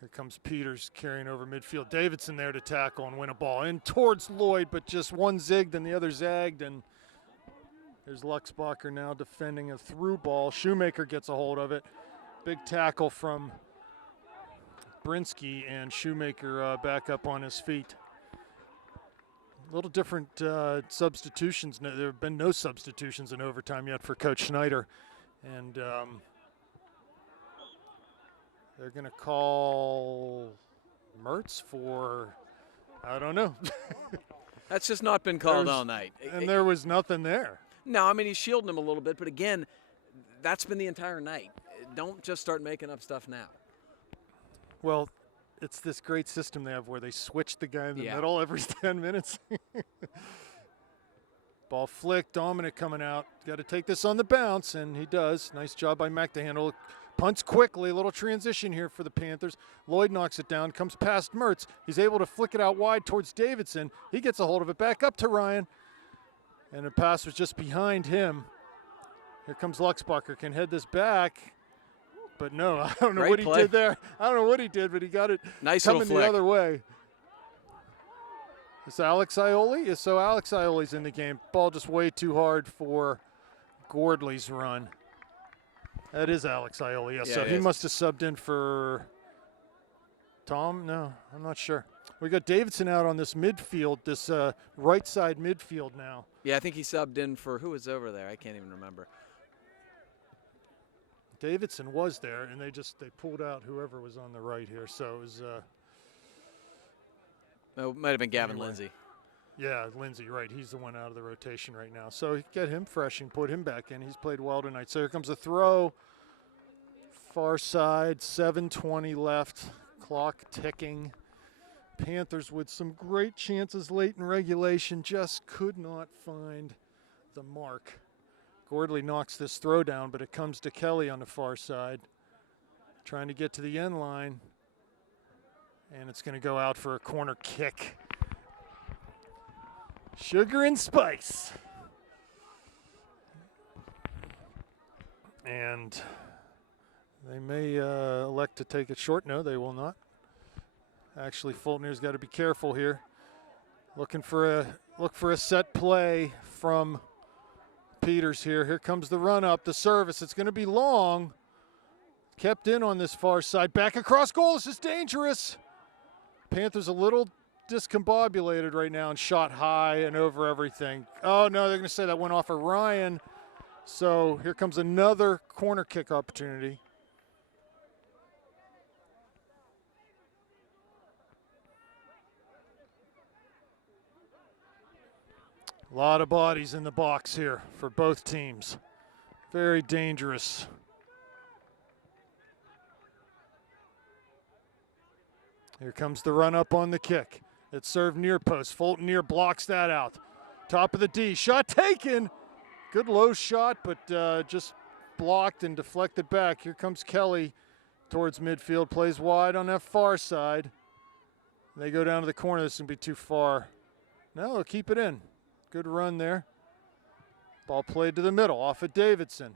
here comes Peters carrying over midfield. Davidson there to tackle and win a ball. In towards Lloyd, but just one zigged and the other zagged. And there's Luxbacher now defending a through ball. Shoemaker gets a hold of it. Big tackle from Brinsky, and Shoemaker back up on his feet. A little different substitutions. No, there have been no substitutions in overtime yet for Coach Schneider. And they're going to call Mertz for, I don't know. That's just not been called all night. And there was nothing there. No, I mean, he's shielding him a little bit. But, again, that's been the entire night. Don't just start making up stuff now. Well, it's this great system they have where they switch the guy in the middle every 10 minutes. Ball flicked, Dominic coming out. Got to take this on the bounce, and he does. Nice job by Mack to handle. Punts quickly, a little transition here for the Panthers. Lloyd knocks it down, comes past Mertz. He's able to flick it out wide towards Davidson. He gets a hold of it, back up to Ryan. And the pass was just behind him. Here comes Luxbacher, can head this back. But no, I don't know what he did there. I don't know what he did, but he got it nice coming the other way. Is Alex Ioli? So Alex Ioli's in the game. Ball just way too hard for Gordley's run. That is Alex Ioli, yes. So he must have subbed in for Tom? No, I'm not sure. We got Davidson out on this midfield, this right side midfield now. Yeah, I think he subbed in for who was over there. I can't even remember. Davidson was there, and they pulled out whoever was on the right here. So it was it might have been Gavin Lindsay. Yeah, Lindsay, right. He's the one out of the rotation right now. So get him fresh and put him back in. He's played well tonight. So here comes a throw. Far side, 7:20 left. Clock ticking. Panthers with some great chances late in regulation, just could not find the mark. Gordley knocks this throw down, but it comes to Kelly on the far side. Trying to get to the end line. And it's going to go out for a corner kick. Sugar and spice. And they may elect to take it short. No, they will not. Actually, Fultonier's got to be careful here. Look for a set play from Peters here. Here comes the run up, the service. It's going to be long. Kept in on this far side. Back across goal. This is dangerous. Panthers a little discombobulated right now and shot high and over everything. Oh, no, they're going to say that went off of Ryan. So here comes another corner kick opportunity. A lot of bodies in the box here for both teams. Very dangerous. Here comes the run up on the kick. It's served near post. Fulton near blocks that out. Top of the D. Shot taken. Good low shot, but just blocked and deflected back. Here comes Kelly towards midfield. Plays wide on that far side. They go down to the corner. This is going to be too far. No, they'll keep it in. Good run there. Ball played to the middle off of Davidson.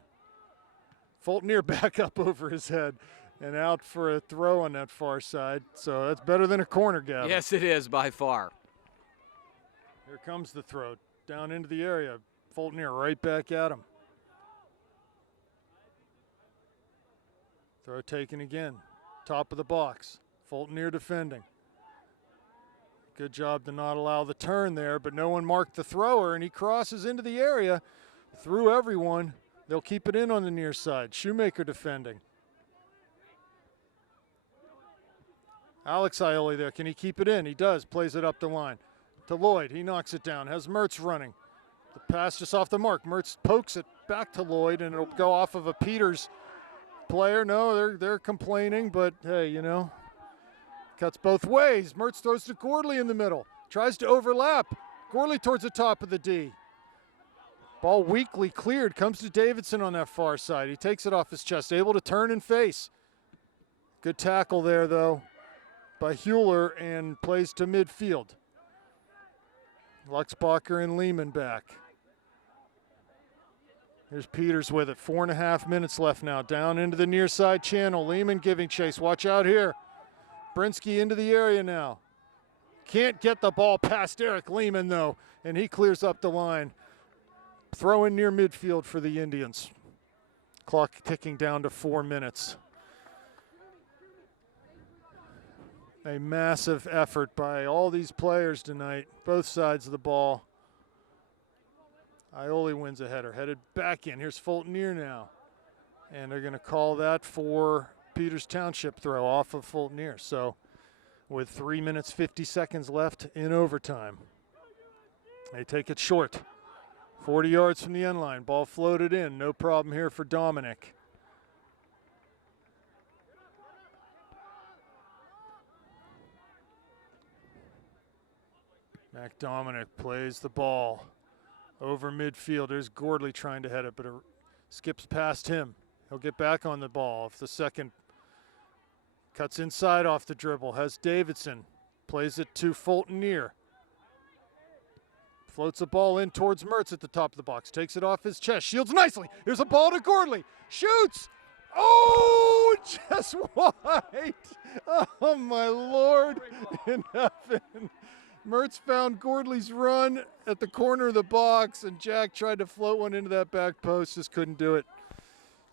Fulton near back up over his head and out for a throw on that far side. So that's better than a corner, Gavin. Yes, it is by far. Here comes the throw down into the area. Fulton near right back at him. Throw taken again. Top of the box. Fulton near defending. Good job to not allow the turn there, but no one marked the thrower, and he crosses into the area through everyone. They'll keep it in on the near side. Shoemaker defending. Alex Ioli there. Can he keep it in? He does. Plays it up the line. To Lloyd. He knocks it down. Has Mertz running. The pass just off the mark. Mertz pokes it back to Lloyd, and it'll go off of a Peters player. No, they're complaining, but hey, you know. Cuts both ways. Mertz throws to Gordley in the middle. Tries to overlap. Gordley towards the top of the D. Ball weakly cleared. Comes to Davidson on that far side. He takes it off his chest. Able to turn and face. Good tackle there, though, by Hewler, and plays to midfield. Luxbacher and Lehman back. Here's Peters with it. 4.5 minutes left now. Down into the near side channel. Lehman giving chase. Watch out here. Brinsky into the area now. Can't get the ball past Eric Lehman, though, and he clears up the line. Throw in near midfield for the Indians. Clock ticking down to 4 minutes. A massive effort by all these players tonight, both sides of the ball. Ioli wins a header, headed back in. Here's Fulton near now, and they're going to call that for Peters Township throw off of Fulton near. So with 3 minutes 50 seconds left in overtime, they take it short. 40 yards from the end line. Ball floated in. No problem here for Dominic. Mac Dominic plays the ball over midfield. There's Gordley trying to head it, but it skips past him. He'll get back on the ball if the second cuts inside off the dribble. Has Davidson. Plays it to Fulton near. Floats the ball in towards Mertz at the top of the box. Takes it off his chest. Shields nicely. Here's a ball to Gordley. Shoots. Oh, just wide. Oh, my Lord in heaven. Mertz found Gordley's run at the corner of the box, and Jack tried to float one into that back post. Just couldn't do it.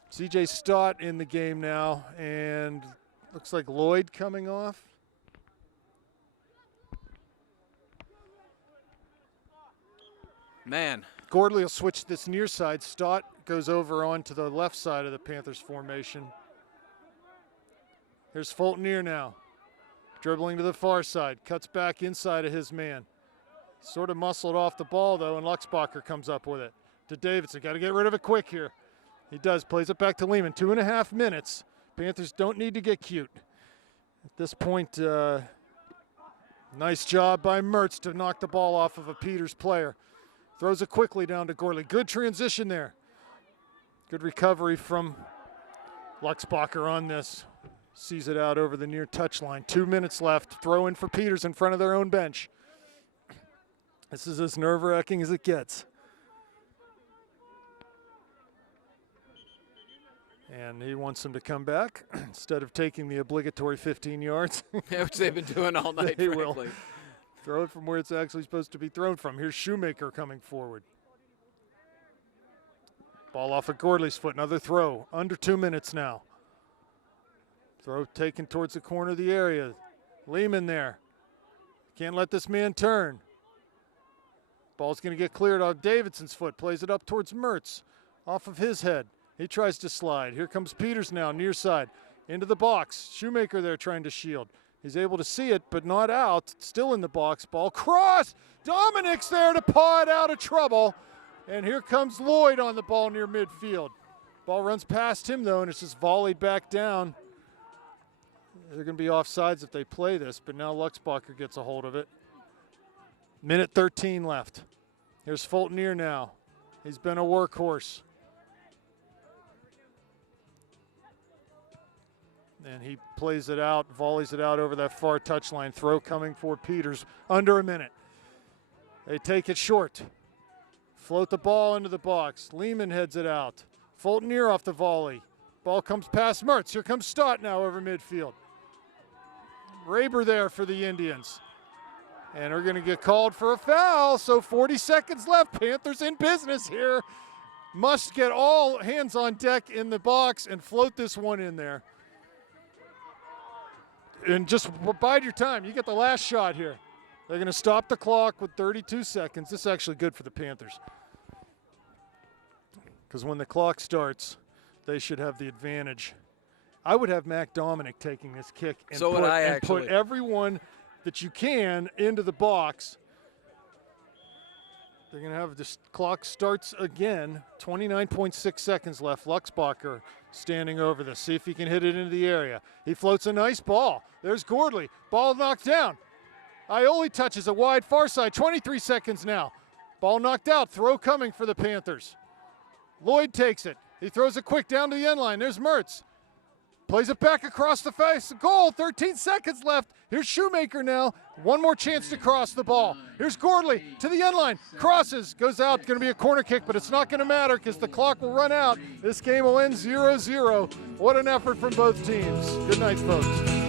C.J. Stott in the game now, and looks like Lloyd coming off. Man. Gordley will switch this near side. Stott goes over onto the left side of the Panthers formation. Here's Fulton near now. Dribbling to the far side. Cuts back inside of his man. Sort of muscled off the ball, though, and Luxbacher comes up with it. To Davidson. Got to get rid of it quick here. He does. Plays it back to Lehman. 2.5 minutes. Panthers don't need to get cute. At this point, nice job by Mertz to knock the ball off of a Peters player. Throws it quickly down to Gordley. Good transition there. Good recovery from Luxbacher on this. Sees it out over the near touchline. 2 minutes left. Throw in for Peters in front of their own bench. This is as nerve-wracking as it gets. And he wants them to come back instead of taking the obligatory 15 yards. Which they've been doing all night, They frankly. will. Throw it from where it's actually supposed to be thrown from. Here's Shoemaker coming forward. Ball off of Gordley's foot. Another throw. Under 2 minutes now. Throw taken towards the corner of the area. Lehman there. Can't let this man turn. Ball's going to get cleared off Davidson's foot. Plays it up towards Mertz. Off of his head. He tries to slide. Here comes Peters now, near side. Into the box. Shoemaker there trying to shield. He's able to see it, but not out. Still in the box. Ball cross. Dominic's there to paw it out of trouble. And here comes Lloyd on the ball near midfield. Ball runs past him, though, and it's just volleyed back down. They're going to be offsides if they play this, but now Luxbacher gets a hold of it. Minute 13 left. Here's Fultonier now. He's been a workhorse. And he plays it out, volleys it out over that far touchline. Throw coming for Peters. Under a minute. They take it short. Float the ball into the box. Lehman heads it out. Fultonier off the volley. Ball comes past Mertz. Here comes Stott now over midfield. Raber there for the Indians. And we're going to get called for a foul. So 40 seconds left. Panthers in business here. Must get all hands on deck in the box and float this one in there. And just bide your time. You get the last shot here. They're going to stop the clock with 32 seconds. This is actually good for the Panthers. Because when the clock starts, they should have the advantage. I would have Mac Dominic taking this kick and, put everyone that you can into the box. They're going to have this clock starts again. 29.6 seconds left. Luxbacher standing over this. See if he can hit it into the area. He floats a nice ball. There's Gordley. Ball knocked down. Ioli touches a wide far side. 23 seconds now. Ball knocked out. Throw coming for the Panthers. Lloyd takes it. He throws it quick down to the end line. There's Mertz. Plays it back across the face. Goal. 13 seconds left. Here's Shoemaker now. One more chance to cross the ball. Here's Gordley to the end line. Crosses. Goes out. Going to be a corner kick, but it's not going to matter because the clock will run out. This game will end 0-0. What an effort from both teams. Good night, folks.